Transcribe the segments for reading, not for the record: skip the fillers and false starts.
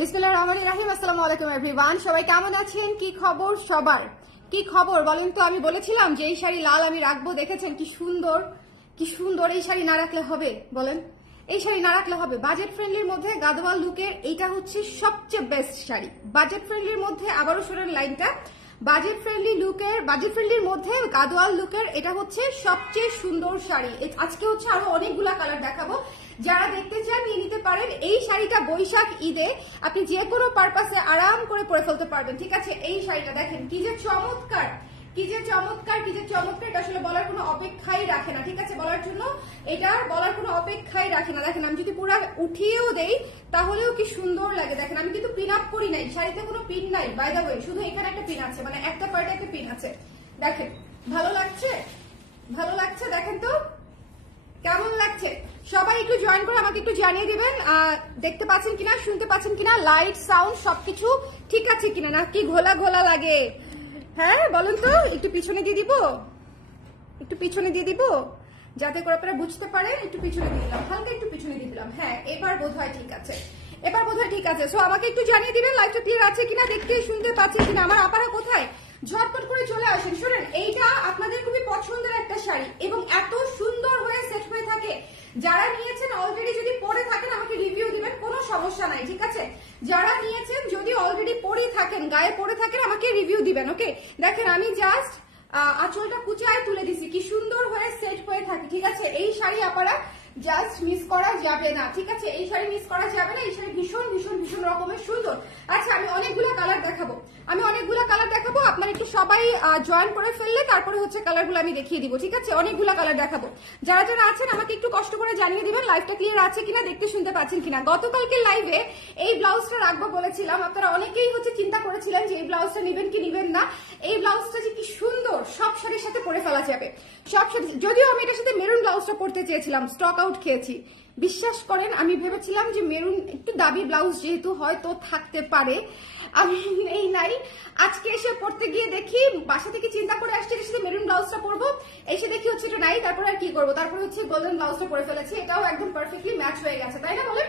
বিসমিল্লাহির রহমানির রহিম। আসসালামু আলাইকুম এভরিওয়ান, সবাই কেমন আছেন? কি খবর সবার? কি খবর বলেন তো? আমি বলেছিলাম যে এই শাড়ি লাল আমি রাখবো, দেখেছেন কি সুন্দর, কি সুন্দর। এই শাড়ি না রাখলে হবে? বলেন, এই শাড়ি না রাখলে হবে? বাজেট ফ্রেন্ডলির মধ্যে গাদোয়াল লুকের এইটা হচ্ছে সবচেয়ে বেস্ট শাড়ি। বাজেট ফ্রেন্ডলির মধ্যে আবারও শোনেন লাইনটা, বাজেট ফ্রেন্ডলি লুকের, বাজেট ফ্রেন্ডলির মধ্যে গাদোয়াল লুকের এটা হচ্ছে সবচেয়ে সুন্দর শাড়ি। আজকে হচ্ছে আরো অনেকগুলা কালার দেখাবো, যারা দেখতে চান নিয়ে নিতে পারেন। এই শাড়িটা বৈশাখ ঈদে আপনি যে কোনো পারপাসে আরাম করে পরে ফেলতে পারবেন, ঠিক আছে? এই শাড়িটা দেখেন কি যে চমৎকার, কি যে চমৎকার, কি যে চমৎকার। এটা আসলে বলার কোনো অপেক্ষাই রাখে না, ঠিক আছে? বলার জন্য এটার বলার কোনো অপেক্ষাই রাখে না। দেখেন আমি যদি পুরো উঠিয়েও দেই তাহলেও কি সুন্দর লাগে। দেখেন আমি কিন্তু পিন আপ করি নাই, শাড়িতে কোনো পিন নাই বাই দ্য ওয়ে, শুধু এখানে একটা পিন আছে, মানে একটা পার্টে একটা পিন আছে। দেখেন ভালো লাগছে, ভালো লাগছে? দেখেন তো কেমন লাগছে। সবাই একটু জয়েন করে আমাকে একটু জানিয়ে দিবেন দেখতে পাচ্ছেন কিনা, শুনতে পাচ্ছেন কিনা, লাইট সাউন্ড সবকিছু ঠিক আছে কিনা, না কি ঘোলা ঘোলা লাগে? হ্যাঁ বলুন তো। একটু পিছনে দিয়ে দিব, একটু পিছনে দিয়ে দিব যাতে করে আপনারা বুঝতে পারেন। একটু পিছনে দিয়ে দিলাম, হালকা একটু পিছনে দিয়ে দিলাম। হ্যাঁ এবার বোধহয় ঠিক আছে, এবার বোধহয় ঠিক আছে। সো আমাকে একটু জানিয়ে দিবেন লাইভটা ক্লিয়ার আছে কিনা, দেখতে শুনতে পাচ্ছেন কিনা। আমার আপারা কোথায়? ঝটপট করে চলে আসেন। শুনেন এইটা আপনাদের খুবই পছন্দের একটা শাড়ি এবং এত সুন্দর হয়ে সেট হয়ে থাকে। যারা নিয়েছেন অলরেডি যদি পরে থাকেন আমাকে রিভিউ দিবেন, কোনো সমস্যা নাই, ঠিক আছে? যারা নিয়েছেন যদি অলরেডি পরে থাকেন, গায়ে পরে থাকেন, আমাকে রিভিউ দিবেন, ওকে? দেখেন আমি জাস্ট আঁচলটা কুচায় তুলে দিছি, কি সুন্দর হয়ে সেট হয়ে থাকে, ঠিক আছে? এই শাড়ি আপনারা জাস্ট মিস করা যাবে না, ঠিক আছে? এই শাড়ি মিস করা যাবে না। এই শাড়ি ভীষণ ভীষণ ভীষণ রকমের সুন্দর। আচ্ছা আমি অনেকগুলো কালার দেখাবো, আমি অনেকগুলো কালার দেখাবো। আপনারা একটু সবাই জয়েন করে ফেললে তারপরে হচ্ছে কালারগুলো আমি দেখিয়ে দিব, ঠিক আছে? অনেকগুলো কালার দেখাবো। যারা যারা আছেন আমাকে একটু কষ্ট করে জানিয়ে দিবেন লাইভটা ক্লিয়ার আছে কিনা, দেখতে শুনতে পাচ্ছেন কিনা। গতকালকে লাইভে এই ব্লাউজটা রাখবো বলেছিলাম, আপনারা অনেকেই হচ্ছে চিন্তা করেছিলেন যে এই ব্লাউজটা নেবেন কি নেবেন না। এই ব্লাউজটা যে কি সুন্দর, সব শাড়ির সাথে পরে ফেলা যাবে, সব শাড়ি। যদিও আমি এটার সাথে মেরুন ব্লাউজটা পরতে চেয়েছিলাম, স্টক আউট খেয়েছি। বিশ্বাস করেন আমি ভেবেছিলাম যে মেরুন একটু দাবি ব্লাউজ যেহেতু হয়তো থাকতে পারে, আমি এই নাই। আজকে এসে পড়তে গিয়ে দেখি, বাসা থেকে চিন্তা করে আসছি এর সাথে মেরুন ব্লাউজটা পরবো, এসে দেখি হচ্ছে এটা নাই। তারপরে আর কি করবো, তারপরে হচ্ছে গোল্ডেন ব্লাউজটা পরে ফেলেছি। এটাও একদম পারফেক্টলি ম্যাচ হয়ে গেছে, তাই না বলেন?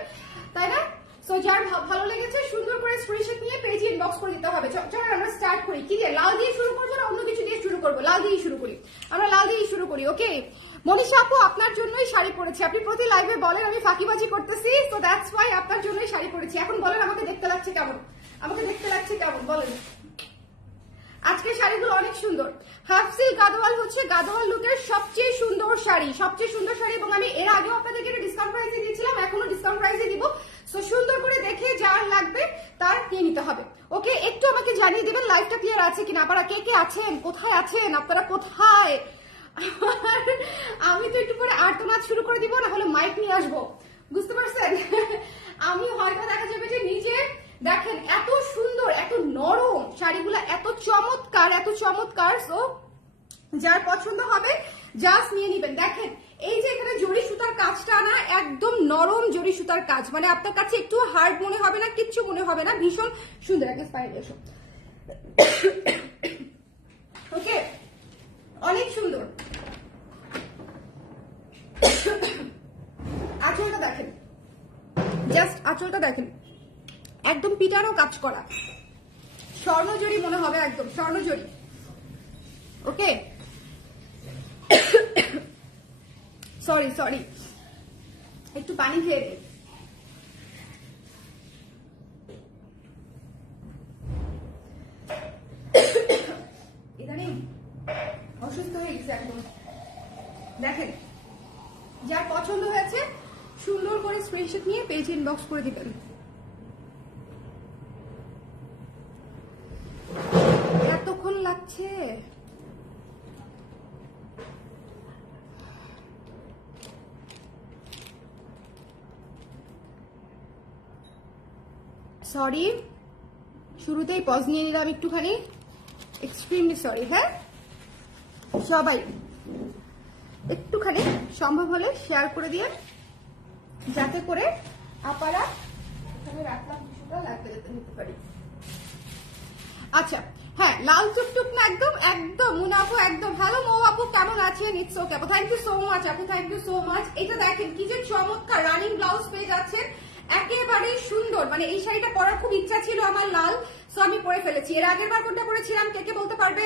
তাই না? সো যার ভালো লেগেছে সুন্দর করে স্ক্রিনশট নিয়ে পেজে ইনবক্স করে দিতে হবে। চলো আমরা স্টার্ট করি। কি দিয়ে, লাল দিয়ে শুরু করবো না অন্য কিছু দিয়ে শুরু করবো? লাল দিয়ে শুরু করি, আমরা লাল দিয়ে শুরু করি, ওকে? মনীষা আপু আপনার জন্যই শাড়ি পরেছি, আপনি প্রতি লাইভে বলেন আমি ফাঁকিবাজি করতেছি, তো দ্যাটস ওয়াই আপনার জন্যই শাড়ি পরেছি। এখন বলেন আমাকে দেখতে লাগছে কেমন, আমাকে দেখতে লাগছে কেমন বলেন? আজকের শাড়িগুলো অনেক সুন্দর। হাফ সিল্ক গাদোয়াল হচ্ছে গাদোয়াল লুকের সবচেয়ে সুন্দর শাড়ি, সবচেয়ে সুন্দর শাড়ি। এবং আমি এর আগেও আপনাদেরকে ডিসকাউন্ট প্রাইসে দিয়েছিলাম, এখনো ডিসকাউন্ট প্রাইসে দিব। সো সুন্দর করে দেখে যার লাগবে তার নিয়ে নিতে হবে, ওকে? একটু আমাকে জানিয়ে দিবেন লাইভটা ক্লিয়ার আছে কিনা, আপনারা কে কে আছেন, কোথায় আছেন, আপনারা কোথায়? আমি তো একটু পরে আর্তনাদ শুরু করে দিব, না হলে মাইক নিয়ে আসবো, বুঝতে পারছেন? আমি হয়তো দেখা যাবে যে নিজে, দেখেন এত সুন্দর, এত নরম শাড়িগুলো, এত চমৎকার, এত চমৎকার। সো যার পছন্দ হবে জাস্ট নিয়ে নিবেন। দেখেন এই যে এখানে জরি সুতার কাজটা না, একদম নরম জরি সুতার কাজ, মানে আপনার কাছে একটু হার্ড মনে হবে না, কিচ্ছু মনে হবে না, ভীষণ সুন্দর। একটা স্পাইন এসো, ওকে? অনেক সুন্দর। আঁচলটা দেখেন, জাস্ট আঁচলটা দেখেন, একদম পিটানো কাজ করা, স্বর্ণজরি মনে হবে, একদম স্বর্ণজরি, ওকে? সরি সরি, একটু পানি খেয়ে নেই। ইদানিং অসুস্থ হয়ে গেছে একদম। দেখেন যার পছন্দ হয়েছে সুন্দর করে স্ক্রিনশট নিয়ে পেজ ইনবক্স করে দিবেন। এতক্ষণ লাগছে? সরি, শুরুতেই পজ নিয়ে নিলাম একটুখানি, এক্সট্রিমলি সরি। হ্যাঁ সবাই একটুখানি সম্ভব হলে শেয়ার করে দিয়ে, যাতে করে আপনারা রাখলাম কিছুটা লাগতে যেতে নিতে পারি। আচ্ছা হ্যাঁ, লাল টুকটুক না, একদম একদম মুনা আপু একদম। হ্যালো মৌ আপু কেমন আছেন? ইটস ওকে আপু, থ্যাংক ইউ সো মাচ আপু, থ্যাংক ইউ সো মাচ। এটা দেখেন কি যে চমৎকার রানিং ব্লাউজ পেয়ে যাচ্ছেন, একেবারেই সুন্দর, মানে এই শাড়িটা পরার খুব ইচ্ছা ছিল আমার লাল, সো আমি পরে ফেলেছি। এর আগের বার কোনটা পরেছিলাম কে কে বলতে পারবে?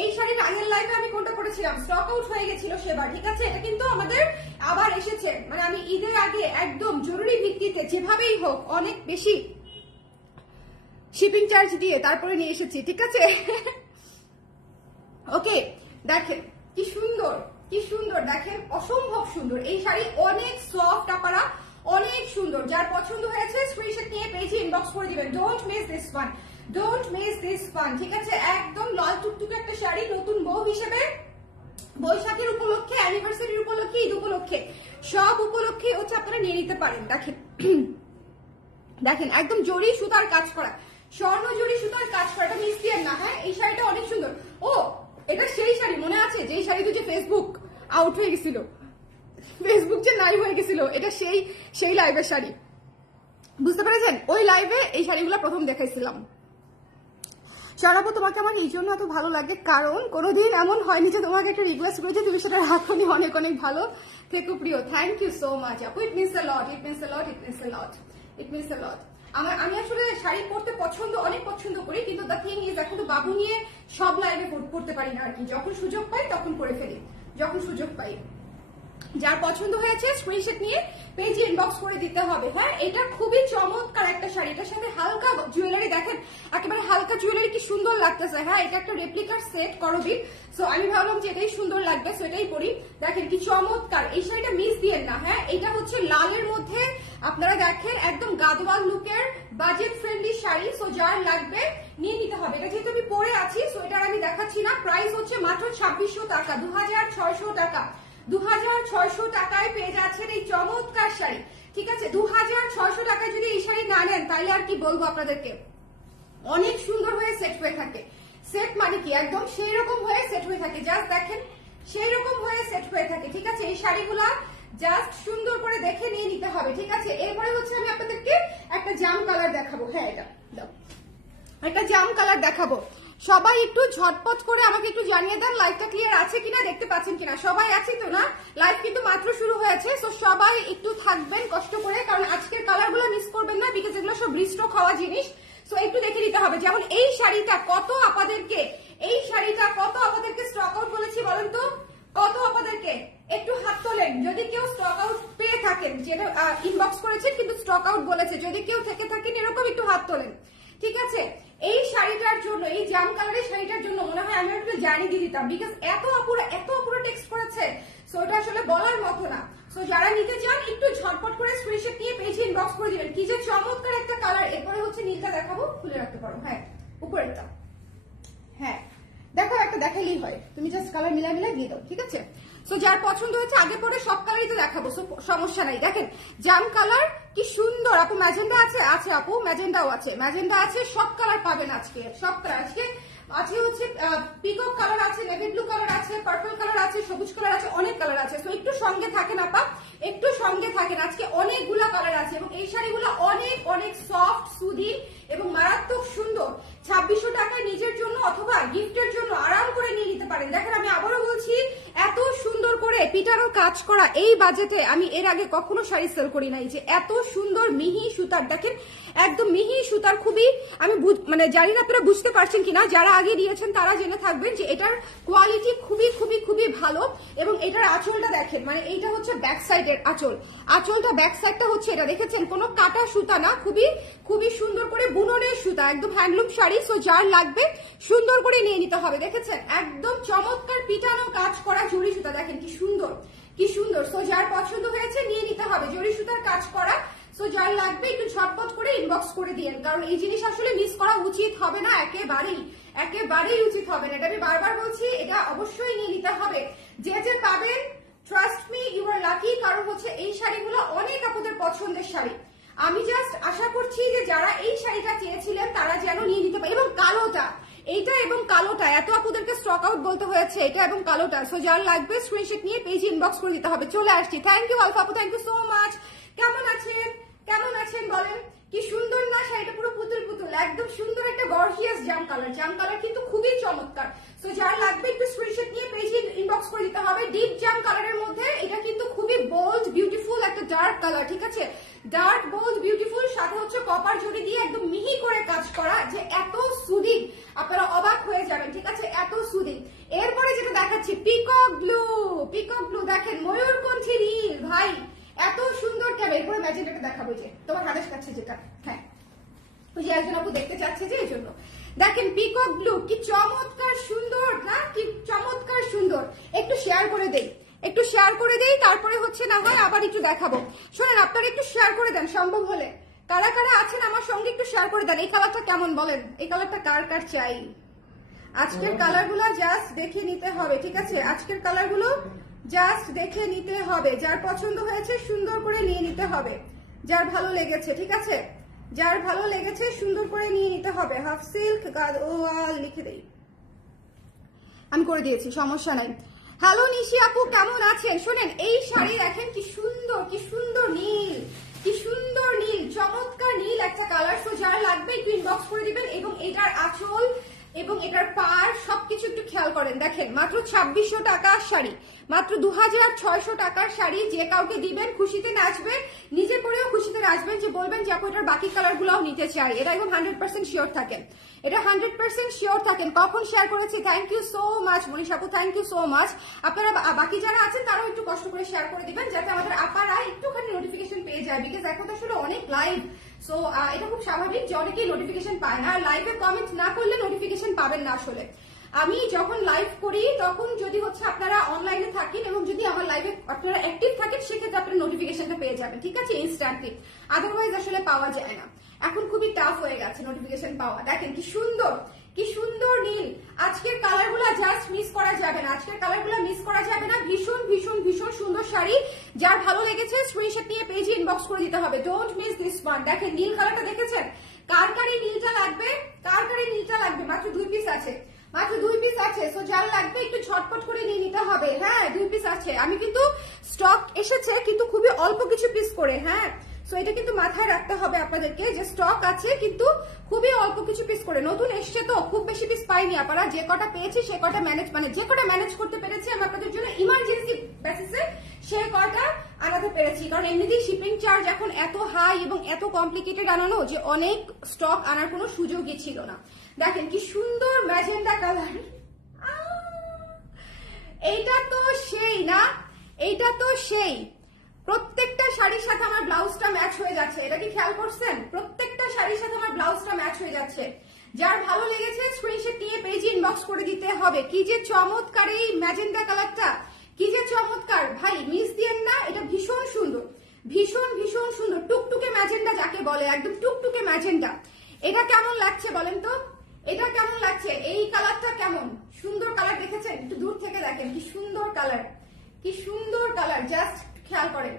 এই শাড়ির আগের লাইভে আমি কোনটা পরেছিলাম, স্টক আউট হয়ে গেছিল সেবার, ঠিক আছে? এটা কিন্তু আমাদের আবার এসেছে, মানে আমি ঈদের আগে একদম জরুরি ভিত্তিতে যেভাবেই হোক অনেক বেশি শিপিং চার্জ দিয়ে তারপরে নিয়ে এসেছি, ঠিক আছে? ওকে, দেখেন কি সুন্দর, কি সুন্দর, দেখেন অসম্ভব সুন্দর এই শাড়ি, অনেক সফট আপনারা, অনেক সুন্দর। যার পছন্দ হয়েছে স্ক্রিনশট নিয়ে পেজে ইনবক্স করে দিবেন। Don't miss this one, don't miss this one, ঠিক আছে? একদম লাল টুকটুকে একটা শাড়ি, নতুন বউ হিসেবে বৈশাখের উপলক্ষে, অ্যানিভার্সারির উপলক্ষে, ঈদ উপলক্ষে, সব উপলক্ষে হচ্ছে আপনারা নিয়ে নিতে পারেন। দেখেন দেখেন একদম জরি সুতার কাজ করা, স্বর্ণ জরি সুতার কাজ করা, এটা মিস দিয়ে না। হ্যাঁ, এই শাড়িটা অনেক সুন্দর। ও, এটা সেই শাড়ি মনে আছে যেই শাড়িতে যে ফেসবুক আউট হয়ে গেছিল, ফেসবুক যে লাইভ হয়ে গেছিল, এটা সেই লাইভের শাড়ি, বুঝতে পেরেছেন? ওই লাইভে এই শাড়িগুলো প্রথম দেখাইছিলাম। সারাপু, তোমাকে আমার এই জন্য এত ভালো লাগে কারণ কোনোদিন এমন হয়নি যে তোমাকে একটা রিকোয়েস্ট করেছি তুমি সেটা রাখোনি। অনেক অনেক ভালো থেকো প্রিয়, থ্যাংক ইউ সো মাচ আপু। It means a lot, it means a lot, it means a lot, it means a lot. আমি আসলে শাড়ি পরতে অনেক পছন্দ করি, কিন্তু দ্য থিং ইজ এখন তো বাবু নিয়ে সব লাইভে পড়তে পারি না আর কি। যখন সুযোগ পাই তখন করে ফেলি, যখন সুযোগ পাই। যার পছন্দ হয়েছে স্ক্রিনশট নিয়ে পেজে ইনবক্স করে দিতে হবে। হ্যাঁ, এটা খুবই চমৎকার একটা শাড়ি, এটার সাথে হালকা জুয়েলারি, দেখেন একেবারে হালকা জুয়েলারি কি সুন্দর লাগতেছে। হ্যাঁ, এটা একটা রেপ্লিকার সেট করবি, সো আমি ভাবলাম যে এটাই সুন্দর লাগবে, সো এটাই পরি। দেখেন কি চমৎকার এই শাড়িটা, মিস দিয়েন না। হ্যাঁ, এটা হচ্ছে লালের মধ্যে, আপনারা দেখেন একদম গাদওয়াল লুকের বাজেট ফ্রেন্ডলি শাড়ি, সো যার লাগবে নিয়ে নিতে হবে। এটা যেহেতু আমি পরে আছি, সো এটা আমি দেখাচ্ছি না। প্রাইস হচ্ছে মাত্র 2600 টাকা, 2600 টাকা, 2600 টাকায় পেয়ে যাচ্ছেন এই চমৎকার শাড়ি, ঠিক আছে? 2600 টাকায় যদি এই শাড়ি না নেন তাহলে আর কি বলবো আপনাদেরকে। অনেক সুন্দর হয়ে সেট হয়ে থাকে, সেট মানে কি একদম সেই রকম হয়ে সেট হয়ে থাকে, জাস্ট দেখেন সেই রকম হয়ে সেট হয়ে থাকে, ঠিক আছে? এই শাড়িগুলা জাস্ট সুন্দর করে দেখে নিয়ে নিতে হবে, ঠিক আছে? এরপরে হচ্ছে আমি আপনাদেরকে একটা জাম কালার দেখাবো। হ্যাঁ, এটা দাও, একটা জাম কালার দেখাবো। সবাই একটু ঝটপট করে আমাকে একটু জানিয়ে দেন লাইভটা ক্লিয়ার আছে কিনা, দেখতে পাচ্ছেন কিনা। সবাই আছি তো না? লাইভ কিন্তু মাত্র শুরু হয়েছে, তো সবাই একটু থাকবেন কষ্ট করে, কারণ আজকের কালারগুলো মিস করবেন না, বিকজ এগুলো সব রিস্টক হওয়া জিনিস, সো একটু দেখে নিতে হবে। যেমন এই শাড়িটা কত আপনাদেরকে, এই শাড়িটা কত আপনাদেরকে স্টক আউট বলেছি বলেন তো, কত আপনাদেরকে? একটু হাত তোলেন যদি কেউ স্টক আউট পেয়ে থাকেন, যেটা ইনবক্স করেছেন কিন্তু স্টক আউট বলেছে, যদি কেউ থেকে থাকেন এরকম একটু হাত তোলেন, ঠিক আছে? এই শাড়িটার জন্য, এই জাম কালারের শাড়িটার জন্য মনে হয় আমি একটু জানিয়ে দিয়ে দিতাম, বিকজ এত অপুরো টেক্সট করেছে, সো এটা আসলে বলার মতো না। সো যারা নিতে চান একটু ঝটপট করে স্ক্রিনশট নিয়ে পেজে ইনবক্স করে দিবেন। কি যে চমৎকার একটা কালার। এরপরে হচ্ছে নীলটা দেখাবো, খুলে রাখতে পারো। হ্যাঁ, উপরেরটা, হ্যাঁ দেখো, একটা দেখাইলেই হয়, তুমি জাস্ট কালার মিলাই দিয়ে দাও, ঠিক আছে? সো যার পছন্দ হচ্ছে আগে পরে সব কালারই তো দেখাবো, সো সমস্যা নাই। দেখেন জাম কালার কি সুন্দর। আপু ম্যাজেন্ডা আছে? আছে আপু, ম্যাজেন্ডাও আছে, ম্যাজেন্ডা আছে, সব কালার পাবেন আজকে, সব কালার আজকে আছে। হচ্ছে পিকক কালার আছে, নেভি ব্লু কালার আছে, পার্পল কালার আছে, সবুজ কালার আছে, অনেক কালার আছে। তো একটু সঙ্গে থাকেন আপা, একটু সঙ্গে থাকেন, আজকে অনেকগুলা কালার আছে এবং এই শাড়িগুলো অনেক অনেক সফট, সুদিং এবং মারাত্মক সুন্দর। 2600 টাকায় নিজের জন্য অথবা গিফটের জন্য আরাম করে নিয়ে নিতে পারেন। দেখেন আমি আবারও বলছি, এত সুন্দর করে পিটানো কাজ করা এই বাজেটে আমি এর আগে কখনো শাড়ি সেল করি নাই, যে এত সুন্দর মিহি সুতার, দেখেন একদম মিহি সুতার। খুবই আমি মানে জানি না আপনারা বুঝতে পারছেন কিনা, যারা আগে দিয়েছেন তারা জেনে থাকবেন যে এটার কোয়ালিটি খুবই খুবই খুবই ভালো। এবং এটার আঁচলটা দেখেন, মানে এইটা হচ্ছে ব্যাক সাইডের আঁচল, আঁচলটা ব্যাক সাইডটা হচ্ছে এটা, দেখেছেন কোনো কাটা সুতা না, খুবই খুবই সুন্দর করে বুননের সুতা, একদম হ্যান্ডলুম শাড়ি। সো যার লাগবে সুন্দর করে নিয়ে নিতে হবে, দেখেছেন একদম চমৎকার পিটানো কাজ করা জরি সুতা, দেখেন কি সুন্দর, কি সুন্দর। সো যার পছন্দ হয়েছে নিয়ে নিতে হবে, জরি সুতার কাজ করা। সো যার লাগবে একটু ঝটপট করে ইনবক্স করে দিয়েন, কারণ এই জিনিস আসলে মিস করা উচিত হবে না, একেবারেই উচিত হবে না। এটা আমি বারবার বলছি, এটা অবশ্যই নিয়ে নিতে হবে। যে যে পাবেন, trust me, you are lucky, কারণ হচ্ছে এই শাড়িগুলো অনেক আপনাদের পছন্দের শাড়ি। আমি জাস্ট আশা করছি যে যারা এই শাড়িটা চেয়েছিলেন তারা যেন নিয়ে নিতে পারে। এবং কালোটা, এইটা এবং কালোটা এত আপুদেরকে স্টক আউট বলতে হয়েছে, এটা এবং কালোটা। সো যার লাগবে স্ক্রিনশট নিয়ে পেজে ইনবক্স করে দিতে হবে। চলে আসছি, থ্যাংক ইউ আলফা আপু, থ্যাংক ইউ সো মাচ। কেমন আছেন, কেমন আছেন বলেন? কি সুন্দর না শাড়িটা, পুরো পুতুল পুতুল, একদম সুন্দর একটা গর্জিয়াস জাম কালার, জাম কালার কিন্তু খুবই চমৎকার। সো যার লাগবে একটু স্ক্রিনশট নিয়ে পেজে ইনবক্স করে দিতে হবে। ডিপ জাম কালারের মধ্যে এটা কিন্তু খুবই বোল্ড বিউটিফুল একটা ডার্ক কালার, ঠিক আছে, ডার্ক বোল্ড বিউটিফুল, সাথে হচ্ছে কপার জড়ি দিয়ে একদম মিহি করে কাজ করা, যে এত সুদিং, আপনারা অবাক হয়ে যাবেন, ঠিক আছে, এত সুদিং। এরপরে যেটা দেখাচ্ছি পিকক ব্লু, পিকক ব্লু দেখেন, ময়ূরকণ্ঠী নীল, ভাই এত সুন্দর ক্যাবে। এরপরে ম্যাজেন্টাটা দেখাবো, যে তোমার হাতের কাছে যেটা, হ্যাঁ ওই যে একজন আপু দেখতে চাচ্ছে, যে এই জন্য দেখেন পিকক ব্লু কি চমৎকার সুন্দর না, কি চমৎকার সুন্দর। একটু শেয়ার করে দেই, একটু শেয়ার করে দেই, তারপরে হচ্ছে না হয় আবার একটু দেখাবো। শোনেন, আপনারা একটু শেয়ার করে দেন সম্ভব হলে, কারা কারা আছেন আমার সঙ্গে একটু শেয়ার করে দেন। এই কালারটা কেমন বলেন, এই কালারটা কার কার চাই? আজকের কালারগুলো জাস্ট দেখে নিতে হবে, ঠিক আছে, আজকের কালারগুলো জাস্ট দেখে নিতে হবে, যার পছন্দ হয়েছে সুন্দর করে নিয়ে নিতে হবে, যার ভালো লেগেছে, ঠিক আছে, যার ভালো লেগেছে সুন্দর করে নিয়ে নিতে হবে। হাফ সিল্ক লিখে দেই, আমি করে দিয়েছি, সমস্যা নাই। হ্যালো নিশি আপু, কেমন আছেন? শোনেন, এই শাড়ি দেখেন কি সুন্দর, কি সুন্দর নীল, কি সুন্দর নীল, চমৎকার নীল একটা কালার। সো যারা লাগবে একটু ইনবক্স করে দিবেন। এবং এটার আঁচল এবং এটার পার সবকিছু একটু খেয়াল করেন। দেখেন, মাত্র 2600 টাকার শাড়ি, মাত্র 2600 টাকার শাড়ি। যে কাউকে দিবেন খুশিতে নাচবে, নিজে পরেও খুশিতে নাচবেন, যে বলবেন যে আপু এটার বাকি কালার গুলাও নিতে চাই। এটা একদম 100% শিওর থাকেন, এটা 100% শিওর থাকেন। কখন শেয়ার করেছি, thank you so much Manisha আপু, থ্যাংক ইউ সো মাচ। আপনারা বাকি যারা আছেন তারাও একটু কষ্ট করে শেয়ার করে দিবেন, যাতে আমাদের আপারা একটুখানি নোটিফিকেশন পেয়ে যায়, বিকজ এখন তো আসলে অনেক লাইভ। সো এটা খুব স্বাভাবিক যে অনেকেই নোটিফিকেশন পায় না, আর লাইভে কমেন্ট না করলে নোটিফিকেশন পাবেন না। আসলে আমি যখন লাইভ করি তখন যদি হচ্ছে আপনারা অনলাইনে থাকেন এবং যদি আমার লাইভে আপনারা অ্যাক্টিভ থাকেন, সেক্ষেত্রে আপনারা নোটিফিকেশনটা পেয়ে যাবেন, ঠিক আছে, ইনস্ট্যান্টলি। আদারওয়াইজ আসলে পাওয়া যায় না, এখন খুবই টাফ হয়ে গেছে নোটিফিকেশন পাওয়া। দেখেন কি সুন্দর, কি সুন্দর নীল। আজকের কালারগুলো জাস্ট মিস করা যাবে না, আজকের কালারগুলো মিস করা যাবে না। ভীষণ ভীষণ ভীষণ সুন্দর শাড়ি, যার ভালো লেগেছে স্ক্রিনশট নিয়ে পেজে ইনবক্স করে দিতে হবে, ডোন্ট মিস দিস ওয়ান। দেখেন নীল কালারটা দেখেছেন, কার কার এই নীলটা লাগবে, কার কার এই নীলটা লাগবে? মাত্র 2 পিস আছে, মাত্র 2 পিস আছে। সো যার লাগবে একটু ঝটপট করে নিয়ে নিতে হবে। হ্যাঁ 2 পিস আছে, আমি কিন্তু স্টক এসেছে কিন্তু খুবই অল্প কিছু পিস করে, হ্যাঁ। সো এটা কিন্তু মাথায় রাখতে হবে আপনাদেরকে, যে স্টক আছে কিন্তু খুবই অল্প কিছু পিস করে, নতুন এসছে তো খুব বেশি পিস পাইনি আপনারা। যে কটা পেয়েছি সে কটা যে কটা ম্যানেজ করতে পেরেছি আমি আপনাদের জন্য ইমার্জেন্সি বেসিসে, সে কটা আনাতে পেরেছি। কারণ এমনিতেই শিপিং চার্জ এখন এত হাই এবং এত কমপ্লিকেটেড আনানো, যে অনেক স্টক আনার কোনো সুযোগই ছিল না। দেখেন কি সুন্দর ম্যাজেন্ডা কালার, এইটা তো সেই না, এইটা তো সেই। প্রত্যেকটা শাড়ির সাথে আমার ব্লাউজটা ম্যাচ হয়ে যাচ্ছে, এটা কি খেয়াল করছেন? প্রত্যেকটা শাড়ির সাথে আমার ব্লাউজটা ম্যাচ হয়ে যাচ্ছে। যার ভালো লেগেছে স্ক্রিনশট নিয়ে পেজে ইনবক্স করে দিতে হবে। কি যে চমৎকার এই ম্যাজেন্ডা কালারটা, কি যে চমৎকার, ভাই মিস দিয়েন না, এটা ভীষণ সুন্দর, ভীষণ ভীষণ সুন্দর। টুকটুকে ম্যাজেন্ডা যাকে বলে, একদম টুকটুকে ম্যাজেন্ডা। এটা কেমন লাগছে বলেন তো, এটা কেমন লাগছে? এই কালারটা কেমন সুন্দর কালার, দেখেছেন? একটু দূর থেকে দেখেন কি সুন্দর কালার, কি সুন্দর কালার, জাস্ট খেয়াল করেন,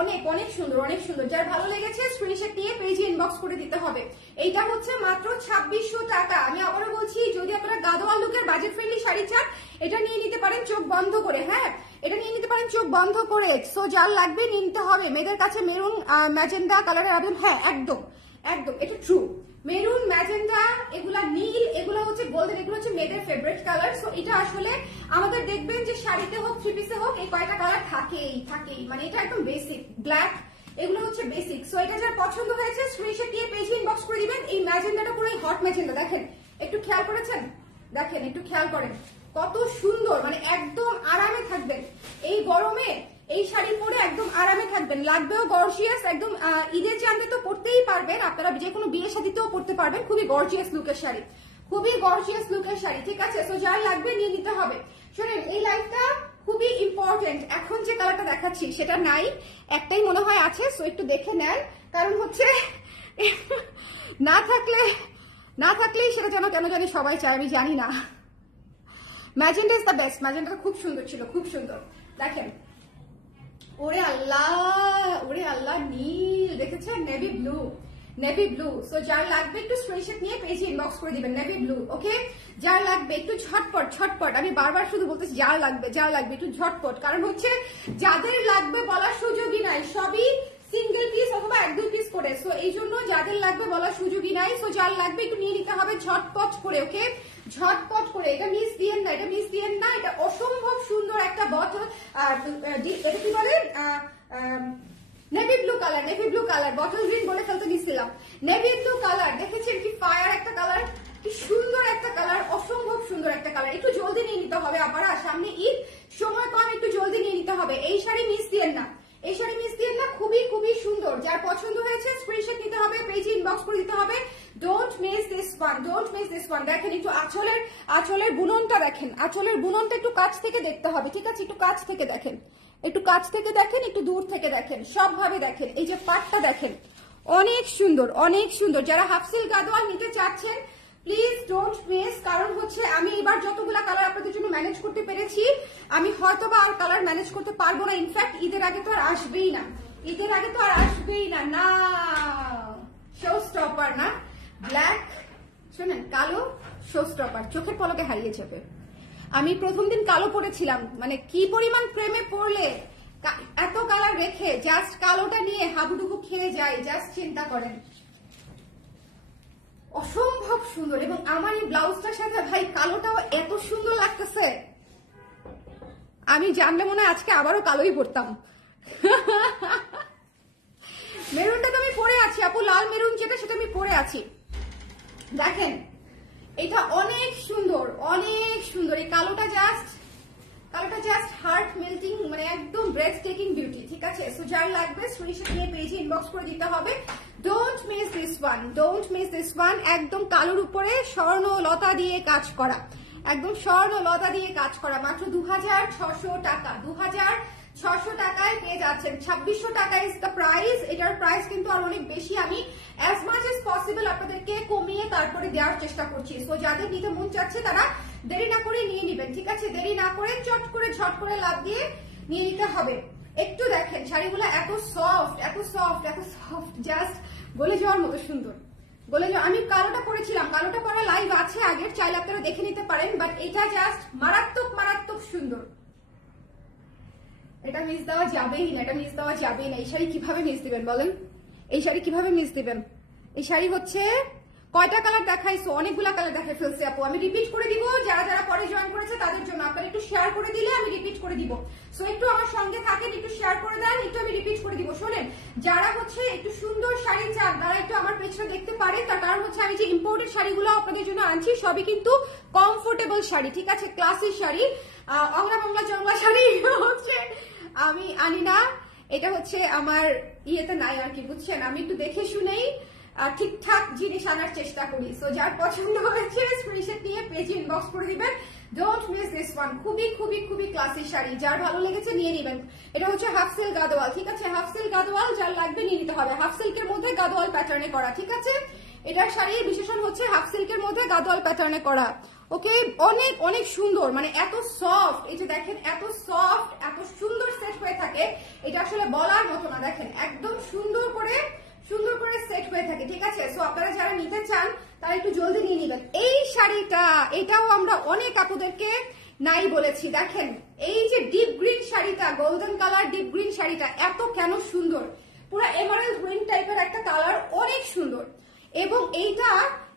অনেক অনেক সুন্দর, অনেক সুন্দর। যার ভালো লেগেছে স্ক্রিনশট নিয়ে পেজে ইনবক্স করে দিতে হবে। এইটা হচ্ছে মাত্র 2600 টাকা। আমি আবারও বলছি, যদি আপনারা গাদোয়াল লুকের বাজেট ফ্রেন্ডলি শাড়ি চান, এটা নিয়ে নিতে পারেন চোখ বন্ধ করে, হ্যাঁ এটা নিয়ে নিতে পারেন চোখ বন্ধ করে। সো যার লাগবে নিয়ে নিতে হবে। মেয়েদের কাছে মেরুন ম্যাজেন্ডা কালারের আবেদন, হ্যাঁ একদম একদম, এটা ট্রু। মেরুন, ম্যাজেন্ডা, এগুলা নীল, এগুলো হচ্ছে গোল্ডেন, এগুলো হচ্ছে মেয়েদের ফেভারিট কালার। সো এটা আসলে আমাদের দেখবেন যে শাড়িতে হোক থ্রি পিসে হোক এই কয়টা কালার থাকেই, মানে এটা একদম বেসিক। ব্ল্যাক, এগুলো হচ্ছে বেসিক। সো এটা যার পছন্দ হয়েছে স্ক্রিনশট দিয়ে পেজে ইনবক্স করে দিবেন। এই ম্যাজেন্ডাটা পুরো হট ম্যাজেন্ডা, দেখেন একটু খেয়াল করেছেন, দেখেন একটু খেয়াল করেন কত সুন্দর, মানে একদম আরামে থাকবেন এই গরমে। এই শাড়ি পরে একদম আরামে থাকবেন, লাগবেও গর্জিয়াস, একদম ঈদের চাঁদে তো পরতেই পারবেন আপনারা, যে কোনো বিয়ে শাদীতেও পরতে পারবেন। খুবই গর্জিয়াস লুকের শাড়ি, খুবই গর্জিয়াস লুকের শাড়ি, ঠিক আছে। সো যার লাগবে নিয়ে নিতে হবে। শোনেন, এই লাইফটা খুবই ইম্পর্টেন্ট। এখন যে কালারটা দেখাচ্ছি সেটা নাই, একটাই মনে হয় আছে। সো একটু দেখে নেন, কারণ হচ্ছে না থাকলেই সেটা যেন কেন জানি সবাই চায়, আমি জানি না। Magenta is the best, magenta খুব সুন্দর ছিল, খুব সুন্দর। দেখেন, ওরে আল্লাহ নীল, দেখেছেন? Navy blue, navy blue. So যার লাগবে একটু স্ক্রিনশট নিয়ে পেজে ইনবক্স করে দিবেন, নেভি ব্লু, ওকে। যার লাগবে একটু ঝটপট, আমি বারবার শুধু বলতেছি যার লাগবে একটু ঝটপট, কারণ হচ্ছে যাদের লাগবে বলার সুযোগই নাই, সবই সিঙ্গেল পিস অথবা 1-2 পিস করে। সো এই জন্য যাদের লাগবে বলার সুযোগই নাই। সো যার লাগবে একটু নিয়ে নিতে হবে ঝটপট করে, ওকে, ঝটপট করে। এটা মিস দিয়েন না, এটা মিস দিয়েন না। এটা অসম্ভব সুন্দর একটা বটল, এটা কি বলে navy blue colour, bottle green বলে ফেলতে গেছিলাম। নেভি ব্লু কালার দেখেছেন কি ফায়ার একটা কালার, কি সুন্দর একটা কালার, অসম্ভব সুন্দর একটা কালার। একটু জলদি নিয়ে নিতে হবে আপারা, সামনে ঈদ, সময় কম, একটু জলদি নিয়ে নিতে হবে। এই শাড়ি মিস দিয়েন না, এই শাড়ি মিস দিয়েন না, খুবই খুবই সুন্দর। যার পছন্দ হয়েছে স্ক্রিনশট নিতে হবে, পেজে ইনবক্স করে দিতে হবে। Don't miss this one, don't miss this one. দেখেন একটু আঁচলের বুননটা দেখেন, আঁচলের বুননটা একটু কাছ থেকে দেখতে হবে, ঠিক আছে? একটু কাছ থেকে দেখেন, একটু কাছ থেকে দেখেন, একটু দূর থেকে দেখেন, সবভাবে দেখেন। এই যে পাটটা দেখেন, অনেক সুন্দর, অনেক সুন্দর। যারা হাফ সিল্ক গাদোয়াল নিতে চাচ্ছেন প্লিজ ডোন্ট মিস, কারণ হচ্ছে আমি এবার যতগুলা কালার আপনাদের জন্য ম্যানেজ করতে পেরেছি, আমি হয়তোবা আর কালার ম্যানেজ করতে পারবো না। ইনফ্যাক্ট ঈদের আগে তো আর আসবেই না, ঈদের আগে তো আর আসবেই না। না শো স্টপার না, ব্ল্যাক শোনেন, কালো শো স্টপার, চোখের পলকে হারিয়ে যাবে। আমি প্রথম দিন কালো পরেছিলাম, মানে কি পরিমাণ প্রেমে পড়লে এত কালার রেখে জাস্ট কালোটা নিয়ে হাবুডুবু খেয়ে যায়, জাস্ট চিন্তা করেন। অসম্ভব সুন্দর। এবং আমার এই ব্লাউজটার সাথে ভাই কালোটাও এত সুন্দর লাগতেছে, আমি জানলে মনে হয় আজকে আবারও কালোই পরতাম। মেরুনটা তো আমি পরে আছি আপু, লাল মেরুন যেটা সেটা আমি পরে আছি। দেখেন এটা অনেক সুন্দর, অনেক সুন্দর। এই কালোটা জাস্ট হার্ট মেল্টিং, মানে একদম ব্রেথ টেকিং বিউটি, ঠিক আছে? সো যার লাগবে স্ক্রিনশট নিয়ে পেজে ইনবক্স করে দিতে হবে। Don't miss this one, don't miss this one. একদম কালোর উপরে স্বর্ণ লতা দিয়ে কাজ করা, একদম স্বর্ণ লতা দিয়ে কাজ করা, মাত্র 2600 টাকা, 2600 টাকায় পেয়ে যাচ্ছেন। 2600 টাকা ইজ দ্য প্রাইস। এটার প্রাইস কিন্তু আর অনেক বেশি, আমি অ্যাজ মাচ এজ পসিবল আপনাদেরকে কমিয়ে তারপরে দেওয়ার চেষ্টা করছি। সো যাদের নিতে মন চাচ্ছে তারা দেরি না করে নিয়ে নিবেন, ঠিক আছে? দেরি না করে চট করে ঝট করে লাভ দিয়ে নিয়ে নিতে হবে। একটু দেখেন শাড়িগুলো এত সফট, এত সফট, এত সফট, জাস্ট গলে যাওয়ার মতো সুন্দর, গলে যাওয়া। আমি কালোটা পরেছিলাম, কালোটা পরা লাইভ আছে আগের, চাইলে আপনারা দেখে নিতে পারেন, বাট এটা জাস্ট মারাত্মক মারাত্মক সুন্দর। এটা মিস দেওয়া যাবেই না, এটা মিস দেওয়া যাবেই না। এই শাড়ি কিভাবে মিস দিবেন বলেন? এই শাড়ি কিভাবে মিস দিবেন? এই শাড়ি হচ্ছে কয়টা কালার দেখাইছো? অনেকগুলা কালার দেখাই ফেলছি আপু। আমি রিপিট করে দিব, যারা যারা পরে জয়েন করেছে তাদের জন্য। আপনারা একটু শেয়ার করে দিলে আমি রিপিট করে দিব। সো একটু আমার সঙ্গে থাকেন, একটু শেয়ার করে দেন, একটু আমি রিপিট করে দিব। শোনেন, যারা হচ্ছে একটু সুন্দর শাড়ি চান তারা একটু আমার পেজটা দেখতে পারে। তার কারণ হচ্ছে আমি যে ইম্পোর্টেড শাড়িগুলো আপনাদের জন্য আনছি সবই কিন্তু কমফোর্টেবল শাড়ি, ঠিক আছে? ক্লাসি শাড়ি, অংলা বাংলা জংলা শাড়ি হচ্ছে আমি আনি না। এটা হচ্ছে আমার ইয়েতে নাই আর কি, বুঝছেন? আমি একটু দেখে শুনেই ঠিকঠাক জিনিস আনার চেষ্টা করি। সো যার পছন্দ হয়েছে স্ক্রিনশট নিয়ে পেজে ইনবক্স করে দিবেন। Don't miss this one. খুবই খুবই খুবই ক্লাসি শাড়ি, যার ভালো লেগেছে নিয়ে নেবেন। এটা হচ্ছে হাফ সিল্ক গাদোয়াল, ঠিক আছে? হাফ সিল্ক গাদোয়াল যার লাগবে নিয়ে নিতে হবে। হাফ সিল্কের মধ্যে গাদোয়াল প্যাটার্নে করা, ঠিক আছে? এটার শাড়ির বিশেষণ হচ্ছে হাফ সিল্কের মধ্যে গাদোয়াল প্যাটার্নে করা। ওকে, অনেক অনেক সুন্দর, মানে এত সফট। এই যে দেখেন এত সফট, এত সুন্দর সেট হয়ে থাকে, এটা আসলে বলার মতো না। দেখেন একদম সুন্দর করে সেট হয়ে থাকে, ঠিক আছে? সো আপনারা যারা নিতে চান তারা একটু জলদি নিয়ে নিবেন। এই শাড়িটা, এটাও আমরা অনেক আপুদেরকে নাই বলেছি। দেখেন এই যে ডিপ গ্রিন শাড়িটা, গোল্ডেন কালার ডিপ গ্রিন শাড়িটা এত কেন সুন্দর, পুরো এমারেল্ড গ্রিন টাইপের একটা কালার, অনেক সুন্দর। এবং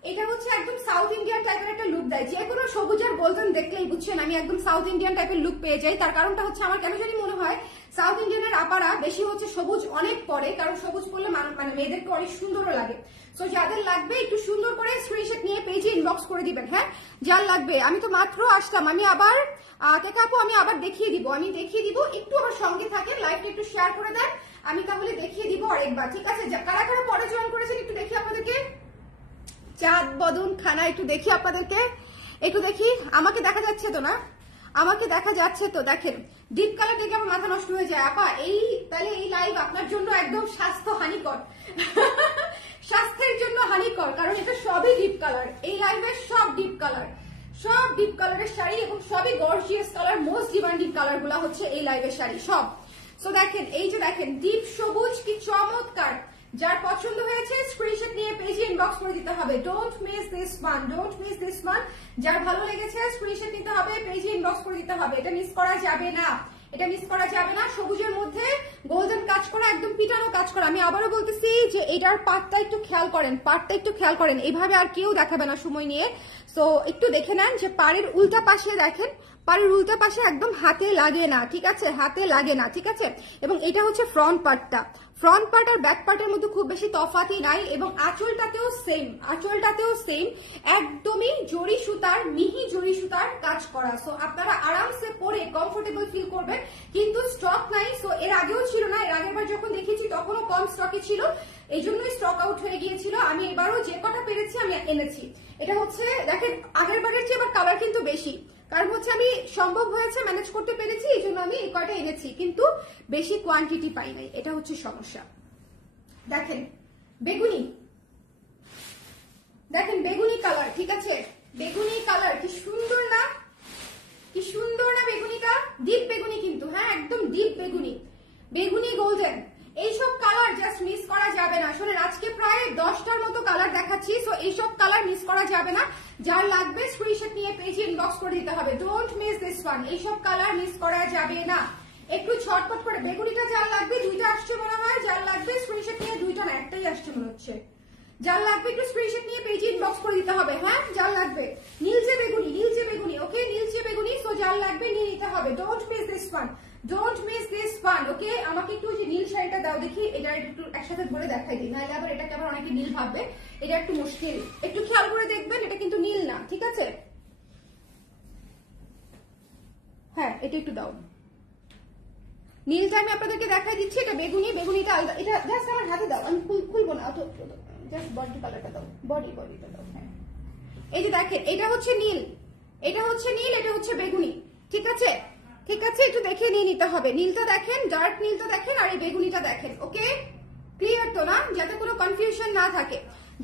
এটা হচ্ছে একদম সাউথ ইন্ডিয়ান টাইপের একটা লুক দেয়। যে কোনো সবুজ আর গোল্ডেন দেখলেই বুঝছেন আমি একদম সাউথ ইন্ডিয়ান টাইপের লুক পেয়ে যাই। তার কারণটা হচ্ছে আমার কেন জানি মনে হয় সাউথ ইন্ডিয়ানের আপারা বেশি হচ্ছে সবুজ অনেক পরে, কারণ সবুজ পরলে মানে মেয়েদেরকে অনেক সুন্দরও লাগে। সো যাদের লাগবে একটু সুন্দর করে স্ক্রিনশট নিয়ে পেজে ইনবক্স করে দিবেন। হ্যাঁ, যার লাগবে। আমি তো মাত্র আসলাম, আমি আবার কেকা আপু আমি আবার দেখিয়ে দিব, একটু আমার সঙ্গে থাকেন, লাইভটা একটু শেয়ার করে দেন, আমি তাহলে দেখিয়ে দিব আরেকবার, ঠিক আছে? কারা কারা পরে জয়েন করেছেন একটু দেখি আপনাদেরকে। চাঁদ বদন খানা একটু দেখি আপনাদেরকে, একটু দেখি। আমাকে দেখা যাচ্ছে তো না? আমাকে দেখা যাচ্ছে তো? দেখেন ডিপ কালার দেখে আমার মাথা নষ্ট হয়ে যায় আপা। তাহলে এই লাইভ আপনার জন্য একদম স্বাস্থ্য হানিকর, স্বাস্থ্যের জন্য হানিকর, কারণ এটা সবই ডিপ কালার। এই লাইভের সব ডিপ কালার, সব ডিপ কালারের শাড়ি এবং সবই gorgeous colour. Most demanding colour গুলা হচ্ছে এই লাইভের শাড়ি সব। সো দেখেন এই যে দেখেন ডিপ সবুজ, কি চমৎকার। যার পছন্দ হয়েছে স্ক্রিনশট নিয়ে পেজে ইনবক্স করে দিতে হবে। Don't miss this one, don't miss this one. যার ভালো লেগেছে স্ক্রিনশট নিতে হবে, পেজে ইনবক্স করে দিতে হবে। এটা মিস করা যাবে না, এটা মিস করা যাবে না। সবুজের মধ্যে গোল্ডেন কাজ করা, একদম পিটানো কাজ করা। আমি আবারও বলতেছি যে এটার পাটটা একটু খেয়াল করেন, পাটটা একটু খেয়াল করেন। এইভাবে আর কেউ দেখাবে না সময় নিয়ে। সো একটু দেখে নেন যে পাড়ের উল্টা পাশে দেখেন পাড়ের উল্টা পাশে একদম হাতে লাগে না, ঠিক আছে, হাতে লাগে না, ঠিক আছে। এবং এটা হচ্ছে ফ্রন্ট পার্টটা। ফ্রন্ট পার্ট আর ব্যাক পার্টের মধ্যে খুব বেশি তফাতই নাই। এবং আঁচলটাতেও সেম, আঁচলটাতেও সেম একদমই জরি সুতার, মিহি জরি সুতার কাজ করা। সো আপনারা আরামসে পরে কমফোর্টেবল ফিল করবেন। কিন্তু স্টক নাই, সো এর আগেও ছিল না, এর আগের বার যখন দেখেছি তখনও কম স্টকে ছিল, এই জন্যই স্টক আউট হয়ে গিয়েছিল। আমি এবারও যে কটা পেরেছি আমি এনেছি। এটা হচ্ছে দেখেন আগের বারের চেয়ে এবার কালার কিন্তু বেশি, কারণ হচ্ছে আমি সম্ভব হয়েছে, ম্যানেজ করতে পেরেছি, এই জন্য আমি এই কয়টা এনেছি, কিন্তু বেশি কোয়ান্টিটি পাই নাই, এটা হচ্ছে সমস্যা। দেখেন বেগুনি, দেখেন বেগুনি কালার, ঠিক আছে, বেগুনি কালার কি সুন্দর না, কি সুন্দর না বেগুনিটা, ডিপ বেগুনি কিন্তু, হ্যাঁ একদম ডিপ বেগুনি, বেগুনি গোল্ডেন। এইসব কালার জাস্ট মিস করা যাবে না। শোনেন আজকে প্রায় 10টার মতো কালার দেখাচ্ছি, সো এইসব কালার মিস করা যাবে না। যার লাগবে স্ক্রিনশট নিয়ে পেজে ইনবক্স করে দিতে হবে, ডোন্ট মিস দিস ওয়ান। এইসব কালার মিস করা যাবে না, একটু ঝটপট করে। বেগুনিটা যার লাগবে, দুইটা আসছে মনে হয়, যার লাগবে স্ক্রিনশট নিয়ে, দুইটা না একটাই আসছে মনে হচ্ছে, যার লাগবে একটু স্ক্রিনশট নিয়ে পেজে ইনবক্স করে দিতে হবে। হ্যাঁ যার লাগবে, নীলচে বেগুনি, নীলচে বেগুনি, ওকে নীলচে বেগুনি, সো যার লাগবে নিয়ে নিতে হবে, don't miss this one, don't miss this one, okay. আমাকে একটু যে নীল শাড়িটা দাও দেখি, এটা একটু একসাথে ধরে দেখাই দিই, নাহলে আবার এটাকে আবার অনেকে নীল ভাববে, এটা একটু মুশকিল, একটু খেয়াল করে দেখবেন, এটা কিন্তু নীল না, ঠিক আছে। হ্যাঁ এটা একটু দাও, নীলটা আমি আপনাদেরকে দেখাই দিচ্ছি, এটা বেগুনি, বেগুনিটা আলাদা, এটা জাস্ট আমার হাতে দাও, আমি খুলবো না অত, জাস্ট বডি কালারটা দাও, বডিটা দাও। হ্যাঁ এই যে দেখেন, এটা হচ্ছে নীল, এটা হচ্ছে নীল, এটা হচ্ছে বেগুনি, ঠিক আছে, ঠিক আছে, একটু দেখে নিয়ে নিতে হবে। নীলটা দেখেন, ডার্ক নীলটা দেখেন, আর এই বেগুনিটা দেখেন, ওকে ক্লিয়ার তো না, যাতে কোনো কনফিউশন না থাকে,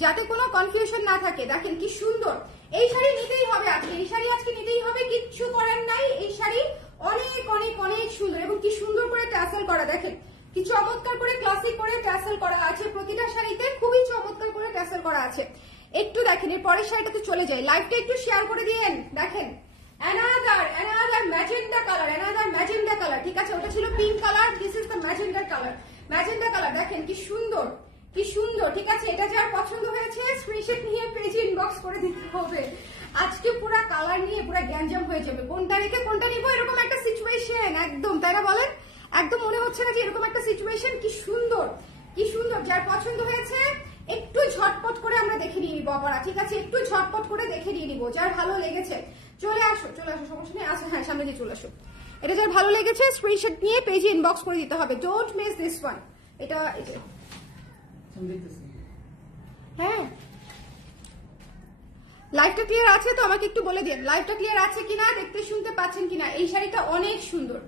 যাতে কোনো কনফিউশন না থাকে। দেখেন কি সুন্দর, এই শাড়ি নিতেই হবে আজকে, এই শাড়ি আজকে নিতেই হবে, কিচ্ছু করার নাই, এই শাড়ি অনেক অনেক অনেক সুন্দর। এবং কি সুন্দর করে ট্যাসেল করা, দেখেন কি চমৎকার করে ক্লাসিক করে ট্যাসেল করা আছে, প্রতিটা শাড়িতে খুবই চমৎকার করে ট্যাসেল করা আছে। একটু দেখেন এর পরের শাড়িটাতে চলে যায়, লাইভটা একটু শেয়ার করে দিয়েন। দেখেন another magenta color, ঠিক আছে, ওটা ছিল pink colour, this is the magenta colour, দেখেন কি সুন্দর, কি সুন্দর, ঠিক আছে। এটা যার পছন্দ হয়েছে স্ক্রিনশট নিয়ে পেজে ইনবক্স করে দিতে হবে। আজকে পুরো কালার নিয়ে পুরো গ্যাঞ্জাম হয়ে যাবে, কোনটা রেখে কোনটা নিব, এরকম একটা সিচুয়েশন একদম, তাই না বলেন, একদম মনে হচ্ছে না যে এরকম একটা সিচুয়েশন। কি সুন্দর, কি সুন্দর, যার পছন্দ হয়েছে একটু ঝটপট করে আমরা দেখে নিয়ে নিবো আবার, ঠিক আছে, একটু ঝটপট করে দেখে নিয়ে নিবো। যার ভালো লেগেছে চলে আসো, সমস্যা নেই, আসো, হ্যাঁ সামনে দিয়ে চলে আসো। এটা যার ভালো লেগেছে স্ক্রিনশট নিয়ে পেজে ইনবক্স করে দিতে হবে, ডোন্ট মিস দিস ওয়ান। এটা হ্যাঁ লাইভটা ক্লিয়ার আছে তো, আমাকে একটু বলে দিন লাইভটা ক্লিয়ার আছে কিনা, দেখতে শুনতে পাচ্ছেন কিনা। এই শাড়িটা অনেক সুন্দর,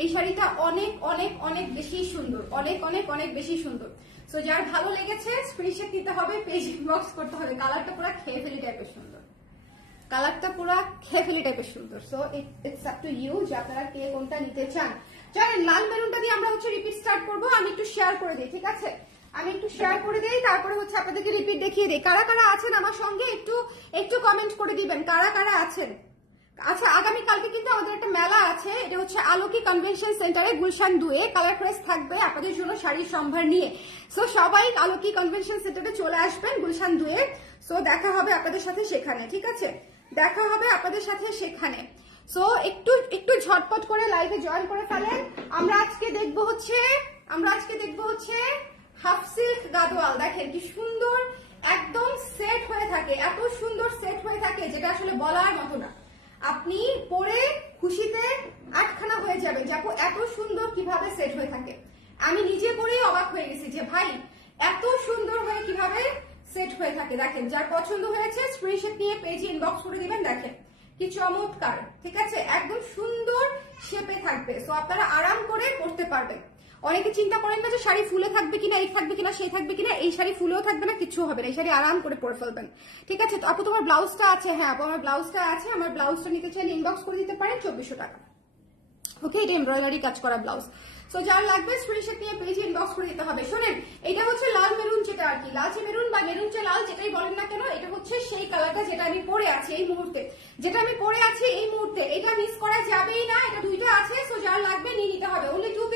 এই শাড়িটা অনেক অনেক অনেক বেশি সুন্দর, অনেক অনেক অনেক বেশি সুন্দর। সো যার ভালো লেগেছে স্ক্রিনশট নিতে হবে, পেজ ইনবক্স করতে হবে। কালারটা পুরো খেয়ে ফেলি টাইপের সুন্দর, কালারটা পুরো খেয়ে ফেলি টাইপের সুন্দর। So it's up to you যে আপনারা কে কোনটা নিতে চান। জানেন লাল মেরুনটা দিয়ে আমরা হচ্ছে রিপিট স্টার্ট করবো, আমি একটু শেয়ার করে দিই, ঠিক আছে, আমি একটু শেয়ার করে দিই, তারপরে হচ্ছে আপনাদেরকে রিপিট দেখিয়ে দিই। কারা কারা আছেন আমার সঙ্গে একটু একটু কমেন্ট করে দিবেন, কারা কারা আছেন। আচ্ছা আগামী কালকে কিন্তু আমাদের একটা মেলা আছে, এটা হচ্ছে আলোকি কনভেনশন সেন্টারে গুলশান 2-এ, কালার প্রেস থাকবে আপনাদের জন্য শাড়ির সম্ভার নিয়ে। সো সবাই আলোকি কনভেনশন সেন্টারে চলে আসবেন গুলশান 2-এ। সো দেখা হবে আপনাদের সাথে সেখানে, ঠিক আছে, দেখা হবে আপনাদের সাথে সেখানে। সো একটু একটু ঝটপট করে লাইভে জয়েন করে ফেলেন। আমরা আজকে দেখবো হচ্ছে হাফ সিল্ক গাদোয়াল। দেখেন কি সুন্দর, একদম সেট হয়ে থাকে, এত সুন্দর সেট হয়ে থাকে যেটা আসলে বলার মতো না। আপনি পরে খুশিতে আটখানা হয়ে যাবে যে আপু এত সুন্দর কিভাবে সেট হয়ে থাকে। আমি নিজে পরেই অবাক হয়ে গেছি যে ভাই এত সুন্দর হয়ে কিভাবে সেট হয়ে থাকে। দেখেন যার পছন্দ হয়েছে স্ক্রিনশট নিয়ে পেজে ইনবক্স করে দিবেন। দেখেন কি চমৎকার, ঠিক আছে, একদম সুন্দর শেপে থাকবে। সো আপনারা আরাম করে পরতে পারবেন। অনেকে চিন্তা করেন না যে শাড়ি ফুলে থাকবে কিনা, এই থাকবে কিনা, সেই থাকবে কিনা। এই শাড়ি ফুলেও থাকবে না, কিছু হবে না, এই শাড়ি আরাম করে পরে ফেলবেন, ঠিক আছে। তো আপু তোমার ব্লাউজটা আছে? হ্যাঁ আপু আমার ব্লাউজটা আছে, আমার ব্লাউজটা নিতে চাইলে ইনবক্স করে দিতে পারেন, 2400 টাকা, ওকে। এটা এমব্রয়ডারি কাজ করা ব্লাউজ। সো যার লাগবে স্ক্রিনশট নিয়ে পেজে ইনবক্স করে দিতে হবে। শোনেন এটা হচ্ছে লাল মেরুন, যেটা আর কি লালচে মেরুন বা মেরুন চে লাল যেটাই বলেন না কেন, এটা হচ্ছে সেই কালারটা যেটা আমি পরে আছি এই মুহূর্তে, এটা মিস করা যাবেই না। এটা দুইটা আছে, সো যার লাগবে নিয়ে নিতে হবে। only 2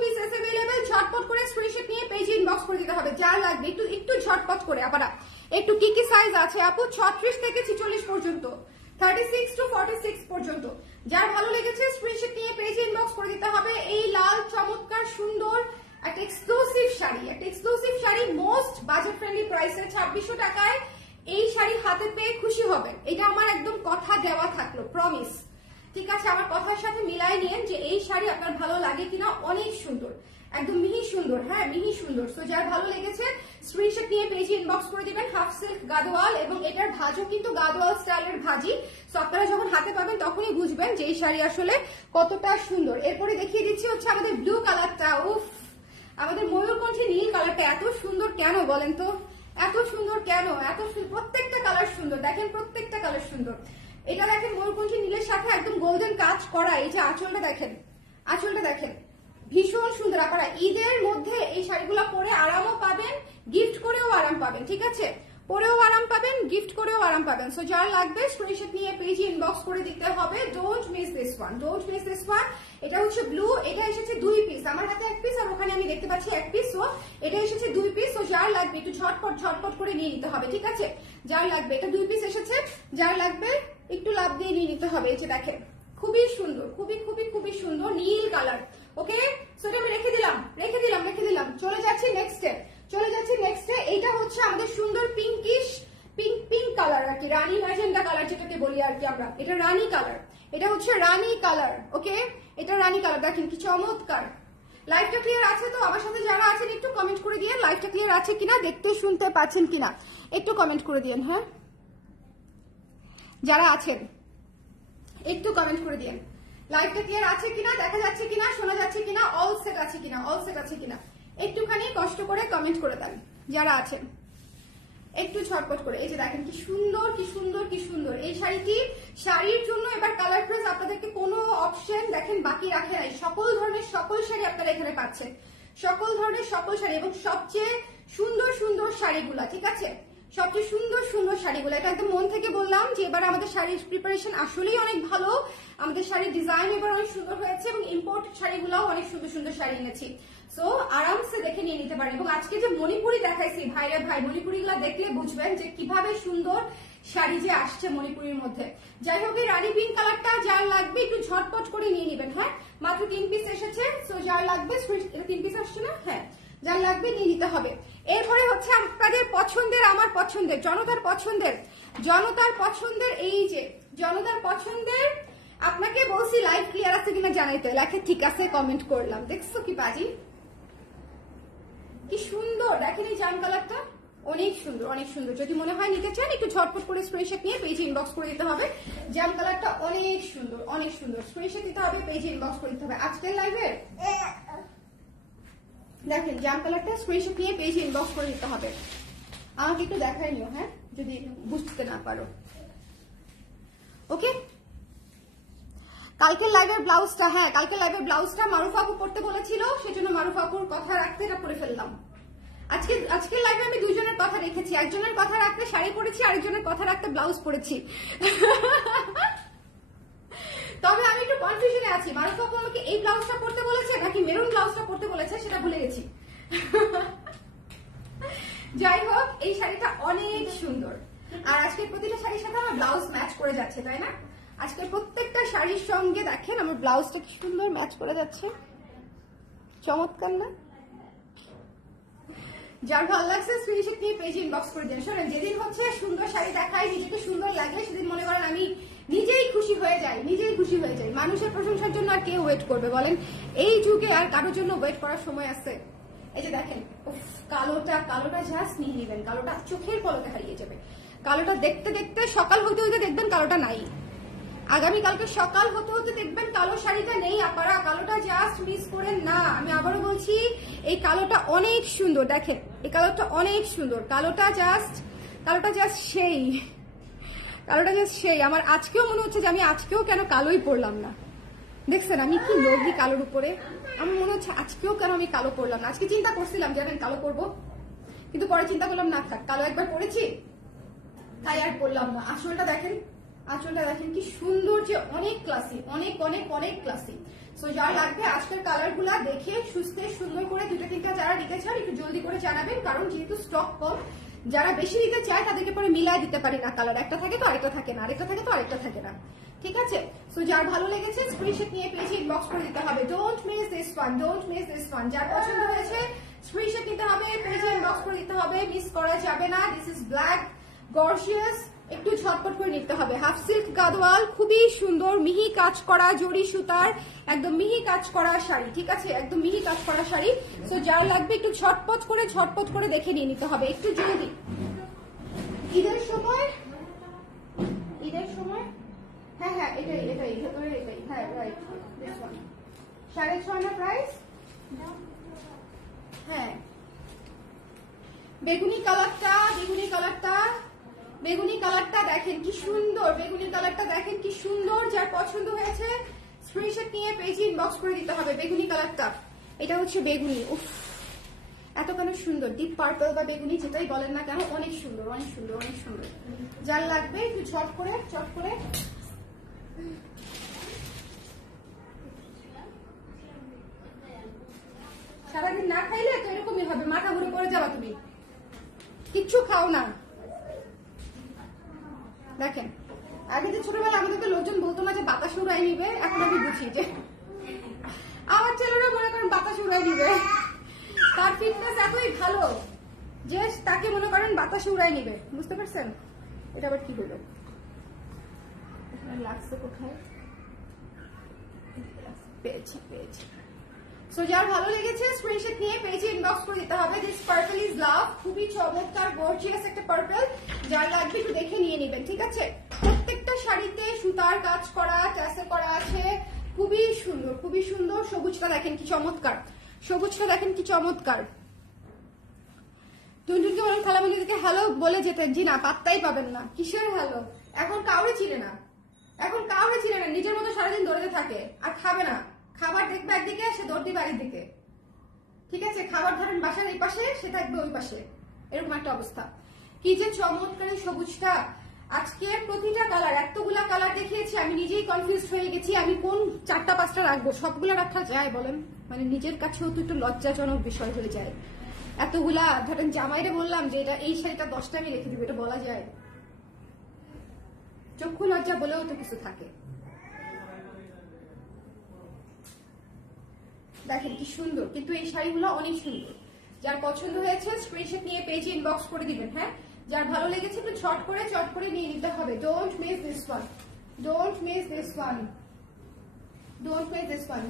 pieces available, ঝটপট করে স্ক্রিনশট নিয়ে পেজে ইনবক্স করে দিতে হবে যার লাগবে। একটু ঝটপট করে। আবার একটু কি কি সাইজ আছে আপু? 36 থেকে 46 পর্যন্ত, 36 to 46 পর্যন্ত। যার ভালো লেগেছে স্ক্রিনশট নিয়ে পেজে ইনবক্স করে দিতে হবে। এই লাল চমৎকার সুন্দর একটা exclusive sari most budget friendly প্রাইসে 2600 টাকায় এই শাড়ি হাতে পেয়ে খুশি হবেন। এটা আমার একদম কথা দেওয়া থাকলো, প্রমিস। ঠিক আছে, আমার কথার সাথে মিলাই নিয়েন যে এই শাড়ি আপনার ভালো লাগে কিনা। অনেক সুন্দর, একদম মিহি সুন্দর, হ্যাঁ মিহি সুন্দর। তো যার ভালো লেগেছে স্ক্রিনশট নিয়ে পেজে ইনবক্স করে দিবেন। হাফ সিল্ক গাদোয়াল এবং এটার ভাজও কিন্তু গাদোয়াল স্টাইলের ভাজি। তো আপনারা যখন হাতে পাবেন তখনই বুঝবেন যে এই শাড়ি আসলে কতটা সুন্দর। এরপরে দেখিয়ে দিচ্ছি হচ্ছে আমাদের ব্লু কালারটা। উফ, আমাদের ময়ূরকণ্ঠী নীল কালারটা এত সুন্দর কেন বলেন তো? এত সুন্দর কেন? এত প্রত্যেকটা কালার সুন্দর, দেখেন প্রত্যেকটা কালার সুন্দর। এটা দেখেন ময়ূরকণ্ঠী নীলের সাথে একদম গোল্ডেন কাজ করা। এই যে আঁচলটা দেখেন, আঁচলটা দেখেন ভীষণ সুন্দর। আপনারা ঈদের মধ্যে এই শাড়িগুলো পরে আরামও পাবেন, গিফট করেও আরাম পাবেন। ঠিক আছে, পরেও আরাম পাবেন, গিফট করেও আরাম পাবেন। সো যার লাগবে স্ক্রিনশট নিয়ে পেজে ইনবক্স করে দিতে হবে। Don't miss this one, don't miss this one. এটা হচ্ছে ব্লু, এটা এসেছে 2 পিস, আমার হাতে 1 পিস আর ওখানে আমি দেখতে পাচ্ছি 1 পিস। সো এটা এসেছে 2 পিস। সো যার লাগবে একটু ঝটপট করে নিয়ে নিতে হবে। ঠিক আছে, যার লাগবে, এটা 2 পিস এসেছে, যার লাগবে একটু লাভ দিয়ে নিয়ে নিতে হবে। এই যে দেখেন খুবই সুন্দর, খুবই সুন্দর নীল কালার। ওকে, সো এটা আমি রেখে দিলাম। চলে যাচ্ছি নেক্সটে। এটা হচ্ছে আমাদের সুন্দর পিঙ্ক কালার আর কি, রানী ম্যাজেন্ডা কালার যেটাকে বলি আর কি আমরা। এটা রানী কালার, এটা হচ্ছে রানী কালার। ওকে, এটা রানী কালার, দেখেন কি চমৎকার। লাইভটা ক্লিয়ার আছে তো? আমার সাথে যারা আছেন একটু কমেন্ট করে দিয়ে লাইভটা ক্লিয়ার আছে কিনা, দেখতে শুনতে পাচ্ছেন কিনা একটু কমেন্ট করে দিন। হ্যাঁ, যারা আছেন একটু কমেন্ট করে দিন লাইভটা ক্লিয়ার আছে কিনা, দেখা যাচ্ছে কিনা, শোনা যাচ্ছে কিনা, অল সেট আছে কিনা একটুখানি কষ্ট করে কমেন্ট করে দেন যারা আছেন, একটু ঝটপট করে। এই যে দেখেন কি সুন্দর এই শাড়িটি। শাড়ির জন্য এবার কালার প্রেস আপনাদেরকে কোনো অপশন দেখেন বাকি রাখে নাই। সকল ধরনের শাড়ি আপনারা এখানে পাচ্ছেন, সকল ধরনের শাড়ি এবং সবচেয়ে সুন্দর শাড়িগুলা। ঠিক আছে, সবচেয়ে সুন্দর শাড়িগুলো। এটা একদম মন থেকে বললাম যে এবার আমাদের শাড়ির প্রিপারেশন আসলেই অনেক ভালো, আমাদের শাড়ির ডিজাইন এবার অনেক সুন্দর হয়েছে এবং ইম্পোর্টেড শাড়িগুলোও অনেক সুন্দর শাড়ি এনেছি। সো আরামসে দেখে নিয়ে নিতে পারেন। এবং আজকে যে মণিপুরি দেখাইছি ভাইরা ভাই, মণিপুরিগুলো দেখলে বুঝবেন যে কিভাবে সুন্দর শাড়ি যে আসছে মণিপুরির মধ্যে। যাই হোক, এই রানী পিঙ্ক কালারটা যার লাগবে একটু ঝটপট করে নিয়ে নেবেন। হ্যাঁ, মাত্র 3 পিস এসেছে। সো যার লাগবে, এটা 3 পিস আসছে না? হ্যাঁ, যার লাগবে নিয়ে নিতে হবে। এরপরে হচ্ছে আপনাদের পছন্দের, আমার পছন্দের, জনতার পছন্দের এই যে জনতার পছন্দের। আপনাকে বলছি লাইভ ক্লিয়ার আছে কিনা জানাইতে, লেখে ঠিক আছে কমেন্ট করলাম। দেখছো কি বাজি, কি সুন্দর দেখেন এই জাম কালারটা, অনেক সুন্দর। যদি মনে হয় নিতে চান একটু ঝটপট করে স্ক্রিনশট নিয়ে পেজে ইনবক্স করে দিতে হবে। জাম কালারটা অনেক সুন্দর, স্ক্রিনশট দিতে হবে, পেজে ইনবক্স করে দিতে হবে। আজকের লাইভে দেখেন জাম কালারটা স্ক্রিনশট নিয়ে পেজে ইনবক্স করে দিতে হবে। আমাকে একটু দেখাই নিও, হ্যাঁ, যদি বুঝতে না পারো। ওকে, কালকের লাইভের ব্লাউজটা, হ্যাঁ কালকের লাইভের ব্লাউজটা মারুফা আপু পড়তে বলেছিল, সেজন্য মারুফা আপুর কথা রাখতে এটা পরে ফেললাম। আজকের লাইভে আমি দুজনের কথা রেখেছি, একজনের কথা রাখতে শাড়ি পরেছি, আরেকজনের কথা রাখতে ব্লাউজ পরেছি। তবে আমি একটু কনফিউশনে আছি, মারুফা আপু আমাকে এই ব্লাউজটা পড়তে বলেছে নাকি মেরুন ব্লাউজটা পড়তে বলেছে সেটা ভুলে গেছি। যাই হোক, এই শাড়িটা অনেক সুন্দর আর আজকের প্রতিটা শাড়ির সাথে আমার ব্লাউজ ম্যাচ করে যাচ্ছে, তাই না? আজকের প্রত্যেকটা শাড়ির সঙ্গে দেখেন আমার ব্লাউজটা কি সুন্দর ম্যাচ করে যাচ্ছে, চমৎকার না? যার ভালো লাগছে স্ক্রিনশট নিয়ে পেজে ইনবক্স করে দেন। শোনেন, যেদিন হচ্ছে সুন্দর শাড়ি দেখাই, নিজেকে সুন্দর লাগে, সেদিন মনে করেন আমি নিজেই খুশি হয়ে যাই। মানুষের প্রশংসার জন্য আর কে ওয়েট করবে বলেন? এই যুগে আর কারোর জন্য ওয়েট করার সময় আছে? এই যে দেখেন, কালোটা জাস্ট নিয়ে নেবেন, কালোটা চোখের পলকে হারিয়ে যাবে। কালোটা দেখতে দেখতে সকাল হতে হতে দেখবেন কালোটা নাই, আগামীকালকে সকাল হতে হতে দেখবেন কালো শাড়িটা নেই। আপনারা কালোটা জাস্ট মিস করেন না। আমি আবারও বলছি, এই কালোটা অনেক সুন্দর, দেখেন এই কালোটা অনেক সুন্দর, কালোটা জাস্ট সেই। আমার আজকেও মনে হচ্ছে যে আমি আজকেও কেন কালোই পরলাম না। দেখছেন আমি কি লোভী কালোর উপরে, আমার মনে হচ্ছে আজকেও কেন আমি কালো পরলাম না। আজকে চিন্তা করছিলাম যে আমি কালো পরবো, কিন্তু পরে চিন্তা করলাম না থাক, কালো একবার পরেছি তাই আর পরলাম না। আঁচলটা দেখেন কি সুন্দর, যে অনেক ক্লাসি, অনেক ক্লাসি। সো যার লাগবে আজকের কালার গুলা দেখে সুস্থে সুন্দর করে 2টা 3টা যারা নিতে চান একটু জলদি করে জানাবেন, কারণ যেহেতু স্টক কম যারা বেশি নিতে চায় তাদেরকে পরে মিলায় দিতে পারি না কালার, একটা থাকে তো আরেকটা থাকে না, আরেকটা থাকে তো আরেকটা থাকে না, ঠিক আছে। সো যার ভালো লেগেছে স্ক্রিনশট নিয়ে পেজে ইনবক্স করে দিতে হবে। Don't miss this one, don't miss this one. যার পছন্দ হয়েছে স্ক্রিনশট নিতে হবে, পেজে ইনবক্স করে দিতে হবে, মিস করা যাবে না। দিস ইজ ব্ল্যাক গর্জিয়াস, একটু ঝটপট করে নিতে হবে। হাফ সিল্ক গাদোয়াল, খুবই সুন্দর মিহি কাজ করা জরি সুতার, একদম মিহি কাজ করা শাড়ি, ঠিক আছে, একদম মিহি কাজ করা শাড়ি। সো যার লাগবে একটু ঝটপট করে দেখে নিয়ে নিতে হবে, একটু জলদি। ঈদের সময় হ্যাঁ হ্যাঁ এটাই ভেতরে এটাই, হ্যাঁ রাইট, দিস ওয়ান 6.5 না প্রাইস। হ্যাঁ বেগুনি কালারটা দেখেন কি সুন্দর, বেগুনি কালারটা দেখেন কি সুন্দর। যার পছন্দ হয়েছে স্ক্রিনশট নিয়ে পেজে ইনবক্স করে দিতে হবে। বেগুনি কালারটা, এটা হচ্ছে বেগুনি, উফ এত কেন সুন্দর, ডিপ পার্পল বা বেগুনি যেটাই বলেন না কেন, অনেক সুন্দর অনেক সুন্দর অনেক সুন্দর। যার লাগবে একটু চট করে সারাদিন না খাইলে তো এরকমই হবে, মাথা ঘুরে পড়ে যাবা, তুমি কিচ্ছু খাও না। দেখেন আগে যে ছোটবেলা আমাদেরকে লোকজন বলতো না যে বাতাস উড়াই নিবে, এখন আমি বুঝি যে আমার ছেলেরা মনে করেন বাতাস উড়াই নিবে, তার ফিটনেস এতই ভালো যে তাকে মনে করেন বাতাস উড়াই নিবে, বুঝতে পারছেন। এটা আবার কি হলো, লাগছে কোথায়, পেয়েছি। সো যার ভালো লেগেছে স্ক্রিনশট নিয়ে পেজে ইনবক্স করে দিতে হবে। দিস পার্পল ইজ লাভ, খুবই চমৎকার গর্জিয়াস একটা পার্পল। যার লাগবে একটু দেখে নিয়ে নেবেন, ঠিক আছে। প্রত্যেকটা শাড়িতে সুতার কাজ করা, ট্যাসেল করা আছে, খুবই সুন্দর। সবুজটা দেখেন কি চমৎকার, টুনটুনকে বলেন খালামিদিকে হ্যালো বলে যেতেন, জি না পাত্তাই পাবেন না, কিসের হ্যালো, এখন কাউরে চিনে না, নিজের মতো সারাদিন দৌড়াতে থাকে আর খাবে না। খাবার দেখবে একদিকে, সে দৌড় বাড়ির দিকে, ঠিক আছে। খাবার ধরেন বাসার এই পাশে, সে থাকবে ওই পাশে, এরকম একটা অবস্থা। কি যে চমৎকার সবুজটা, আজকে প্রতিটা কালার, এতগুলা কালার দেখিয়েছি, আমি নিজেই কনফিউজ হয়ে গেছি আমি কোন 4টা-5টা রাখবো। সবগুলা রাখা যায় বলেন, মানে নিজের কাছেও তো একটু লজ্জাজনক বিষয় হয়ে যায়। এতগুলা ধরেন জামাইরে বললাম যে এটা এই শাড়িটা 10টা আমি রেখে দিব, এটা বলা যায়? চক্ষু লজ্জা বলেও তো কিছু থাকে। দেখেন কি সুন্দর, কিন্তু এই শাড়িগুলো অনেক সুন্দর। যার পছন্দ হয়েছে স্ক্রিনশট নিয়ে পেজে ইনবক্স করে দিবেন। হ্যাঁ যার ভালো লেগেছে একটু চট করে নিয়ে নিতে হবে। Don't miss this one.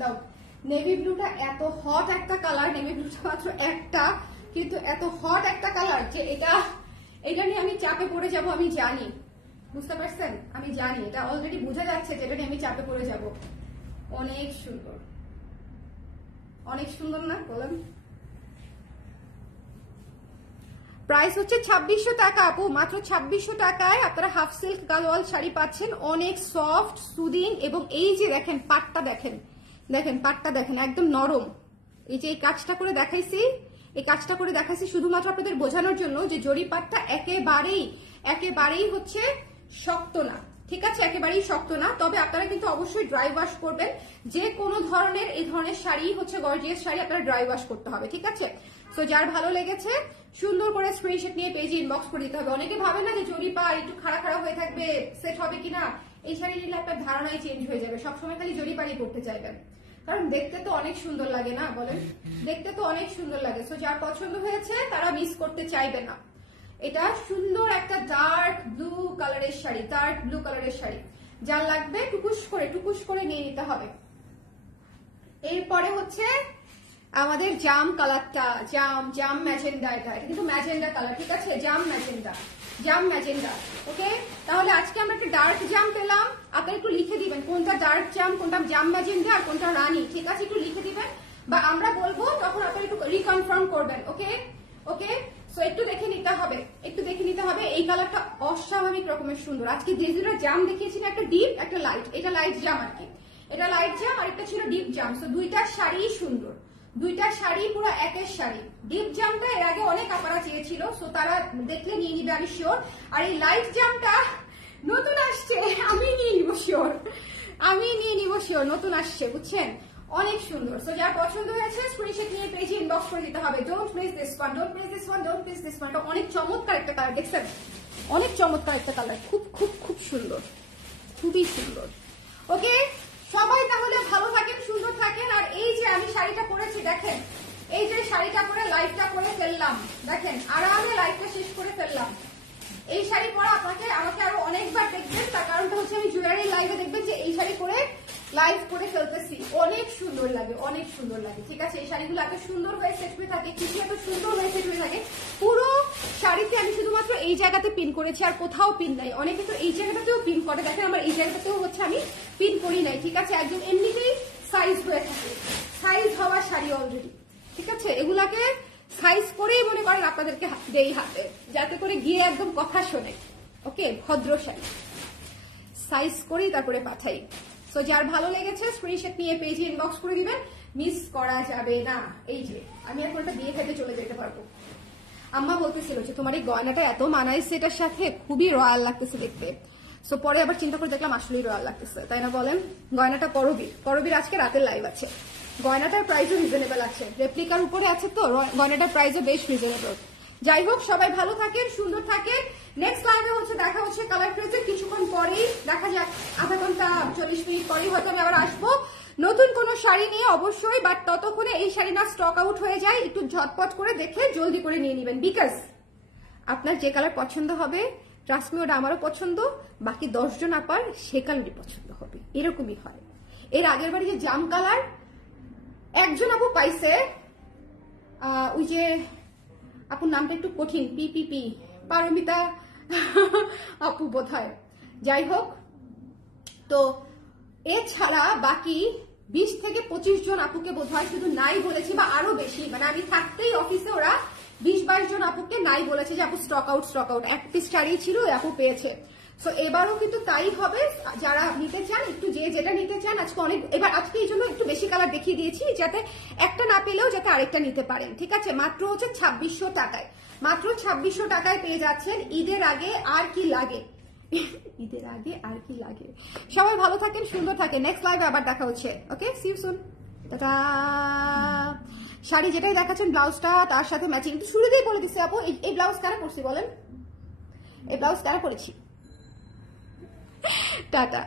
দাও নেভি ব্লুটা, এত হট একটা কালার, নেভি ব্লুটা মাত্র একটা, কিন্তু এত হট একটা কালার যে এটা নিয়ে আমি চাপে পড়ে যাব, আমি জানি, বুঝতে পারছেন, আমি জানি, এটা অলরেডি বোঝা যাচ্ছে যে এটা নিয়ে আমি চাপে পড়ে যাব। অনেক সুন্দর না বলেন? প্রাইস হচ্ছে 2600 টাকা আপু, মাত্র 2600 টাকায় আপনারা হাফ সিল্ক গাদোয়াল শাড়ি পাচ্ছেন, অনেক সফট সুদিং। এবং এই যে দেখেন পাটটা, দেখেন পাটটা দেখেন একদম নরম। এই যে এই কাজটা করে দেখাইছি শুধুমাত্র আপনাদের বোঝানোর জন্য যে জরি পাটটা একেবারেই হচ্ছে শক্ত না, ঠিক আছে, একেবারেই শক্ত না। তবে আপনারা কিন্তু অবশ্যই ড্রাই ওয়াশ করবেন। যে কোনো ধরনের এই ধরনের শাড়ি হচ্ছে গর্জিয়াস শাড়ি আপনারা ড্রাই ওয়াশ করতে হবে, ঠিক আছে। সো যার ভালো লেগেছে সুন্দর করে স্ক্রিনশট নিয়ে পেজে ইনবক্স করে দিতে হবে। অনেকে ভাবে না যে জরি পা একটু খাড়া হয়ে থাকবে, সেট হবে কিনা, এই শাড়ি নিলে আপনার ধারণাই চেঞ্জ হয়ে যাবে। সবসময় খালি জরি পাড়ি করতে চাইবেন, কারণ দেখতে তো অনেক সুন্দর লাগে না বলেন, দেখতে তো অনেক সুন্দর লাগে। সো যার পছন্দ হয়েছে তারা মিস করতে চাইবে না। এটা সুন্দর একটা ডার্ক ব্লু কালারের শাড়ি, যার লাগবে টুকুস করে নিয়ে নিতে হবে। এরপরে হচ্ছে আমাদের জাম কালারটা, জাম ম্যাজেন্ডা, এটা কিন্তু ম্যাজেন্ডা কালার, ঠিক আছে, জাম ম্যাজেন্ডা। ওকে, তাহলে আজকে আমরা একটা ডার্ক জাম পেলাম। আপনারা একটু লিখে দিবেন কোনটা ডার্ক জাম, কোনটা জাম ম্যাজেন্ডা আর কোনটা রানী, ঠিক আছে, একটু লিখে দিবেন, বা আমরা বলবো তখন আপনারা একটু রিকনফার্ম করবেন। ওকে, সো একটু দেখে নিতে হবে। এই কালারটা অস্বাভাবিক রকমের সুন্দর। আজকে যে দুটো জাম দেখিয়েছি, একটা ডিপ একটা লাইট, এটা লাইট জাম আর কি, এটা লাইট জাম আর একটা ছিল ডিপ জাম। সো দুইটা শাড়ি সুন্দর, দুইটা শাড়ি পুরো একের শাড়ি। ডিপ জামটা এর আগে অনেক আপনারা চেয়েছিল, সো তারা দেখলে নিয়ে নিবে আমি শিওর। আর এই লাইট জামটা নতুন আসছে, আমি নিয়ে নিব শিওর, নতুন আসছে, বুঝছেন, অনেক সুন্দর। সো যার পছন্দ হয়েছে স্ক্রিনশট নিয়ে পেজে ইনবক্স করে দিতে হবে। Don't miss this one, don't miss this one, don't miss this one. অনেক চমৎকার একটা কালার, দেখছেন? অনেক চমৎকার একটা কালার, খুব খুব খুব সুন্দর, খুবই সুন্দর। ওকে, সবাই তাহলে ভালো থাকেন, সুন্দর থাকেন। আর এই যে আমি শাড়িটা পরেছি, দেখেন, এই যে শাড়িটা পরে লাইভটা করে ফেললাম, দেখেন আরামে লাইভটা শেষ করে ফেললাম। এই শাড়ি পরা আমাকে আরো অনেকবার দেখবেন, তার কারণটা হচ্ছে আমি জুয়েলারি লাইভে দেখবেন যে এই শাড়ি পরে লাইভ করে ফেলতেছি। অনেক সুন্দর লাগে, অনেক সুন্দর লাগে। ঠিক আছে, এই শাড়িগুলো এত সুন্দর হয়ে সেট হয়ে থাকে, কিছু এত সুন্দর হয়ে সেট হয়ে থাকে। পুরো শাড়িতে আমি শুধুমাত্র এই জায়গাতে পিন করেছি, আর কোথাও পিন নাই। অনেকে তো এই জায়গাটাতেও পিন করে, দেখেন আমার এই জায়গাটাতেও হচ্ছে আমি পিন করি নাই। ঠিক আছে, একদম এমনিতেই সাইজ হয়ে থাকে, সাইজ হওয়া শাড়ি অলরেডি। ঠিক আছে, এগুলাকে সাইজ করেই মনে করেন আপনাদেরকে দেই হাতে, যাতে করে গিয়ে একদম কথা শোনে। ওকে, ভদ্র শাড়ি সাইজ করেই তারপরে পাঠাই। সো যার ভালো লেগেছে স্ক্রিনশট নিয়ে পেজে ইনবক্স করে দিবেন, মিস করা যাবে না। এই যে আমি এখন এটা দিয়ে খেতে চলে যেতে পারবো। আম্মা বলতেছিল যে তোমার এই গয়নাটা এত মানাইছে এটার সাথে, খুবই রয়্যাল লাগতেছে দেখতে। সো পরে আবার চিন্তা করে দেখলাম আসলেই রয়্যাল লাগতেছে, তাই না বলেন? গয়নাটা করবীর আজকে রাতের লাইভ আছে। গয়নাটার প্রাইসও রিজনেবল আছে, রেপ্লিকার উপরে আছে তো গয়নাটার প্রাইসও বেশ রিজনেবল। যাই হোক, সবাই ভালো থাকেন, সুন্দর থাকেন। নেক্সট লাইভে দেখা হচ্ছে কালার ক্রেজে কিছুক্ষণ পরেই, দেখা যাক আধা ঘন্টা 40 মিনিট পরেই হয়তো আমি আবার আসবো নতুন কোনো শাড়ি নিয়ে অবশ্যই। বাট ততক্ষণে এই শাড়ি না স্টক আউট হয়ে যায়, একটু ঝটপট করে দেখে জলদি করে নিয়ে নেবেন। বিকজ আপনার যে কালার পছন্দ হবে, ট্রাস্ট মি, ওটা আমারও পছন্দ, বাকি 10 জন আপার সে কালারই পছন্দ হবে, এরকমই হয়। এর আগের বারে যে জাম কালার একজন আপু পাইছে, ওই যে আপুর নামটা একটু কঠিন, পি পারমিতা আপু বোধ হয়। যাই হোক, তো এছাড়া বাকি 20 থেকে 25 জন আপুকে বোধ হয় শুধু নাই বলেছি, বা আরো বেশি, মানে আমি থাকতেই অফিসে ওরা 20-22 জন আপুকে নাই বলেছে যে আপু স্টক আউট। এক পিস শাড়ি ছিল, আপু পেয়েছে। সো এবারও কিন্তু তাই হবে। যারা নিতে চান, একটু যে যেটা নিতে চান, আজকে এই জন্য একটু বেশি কালার দেখিয়ে দিয়েছি, যাতে একটা না পেলেও যাতে আরেকটা নিতে পারেন। ঠিক আছে, মাত্র হচ্ছে 2600 টাকায়, মাত্র 2600 টাকায় পেয়ে যাচ্ছেন। ঈদের আগে আর কি লাগে, ঈদের আগে আর কি লাগে। সবাই ভালো থাকেন, সুন্দর থাকেন। নেক্সট লাইভে আবার দেখা হচ্ছে। ওকে, সি ইউ সুন, টাটা। শাড়ি যেটাই দেখাচ্ছেন ব্লাউজটা তার সাথে ম্যাচিং, একটু শুরুতেই বলে দিচ্ছে আপু এই ব্লাউজ কারা পরছি বলেন, এই ব্লাউজ কারা পরেছি। টাটা।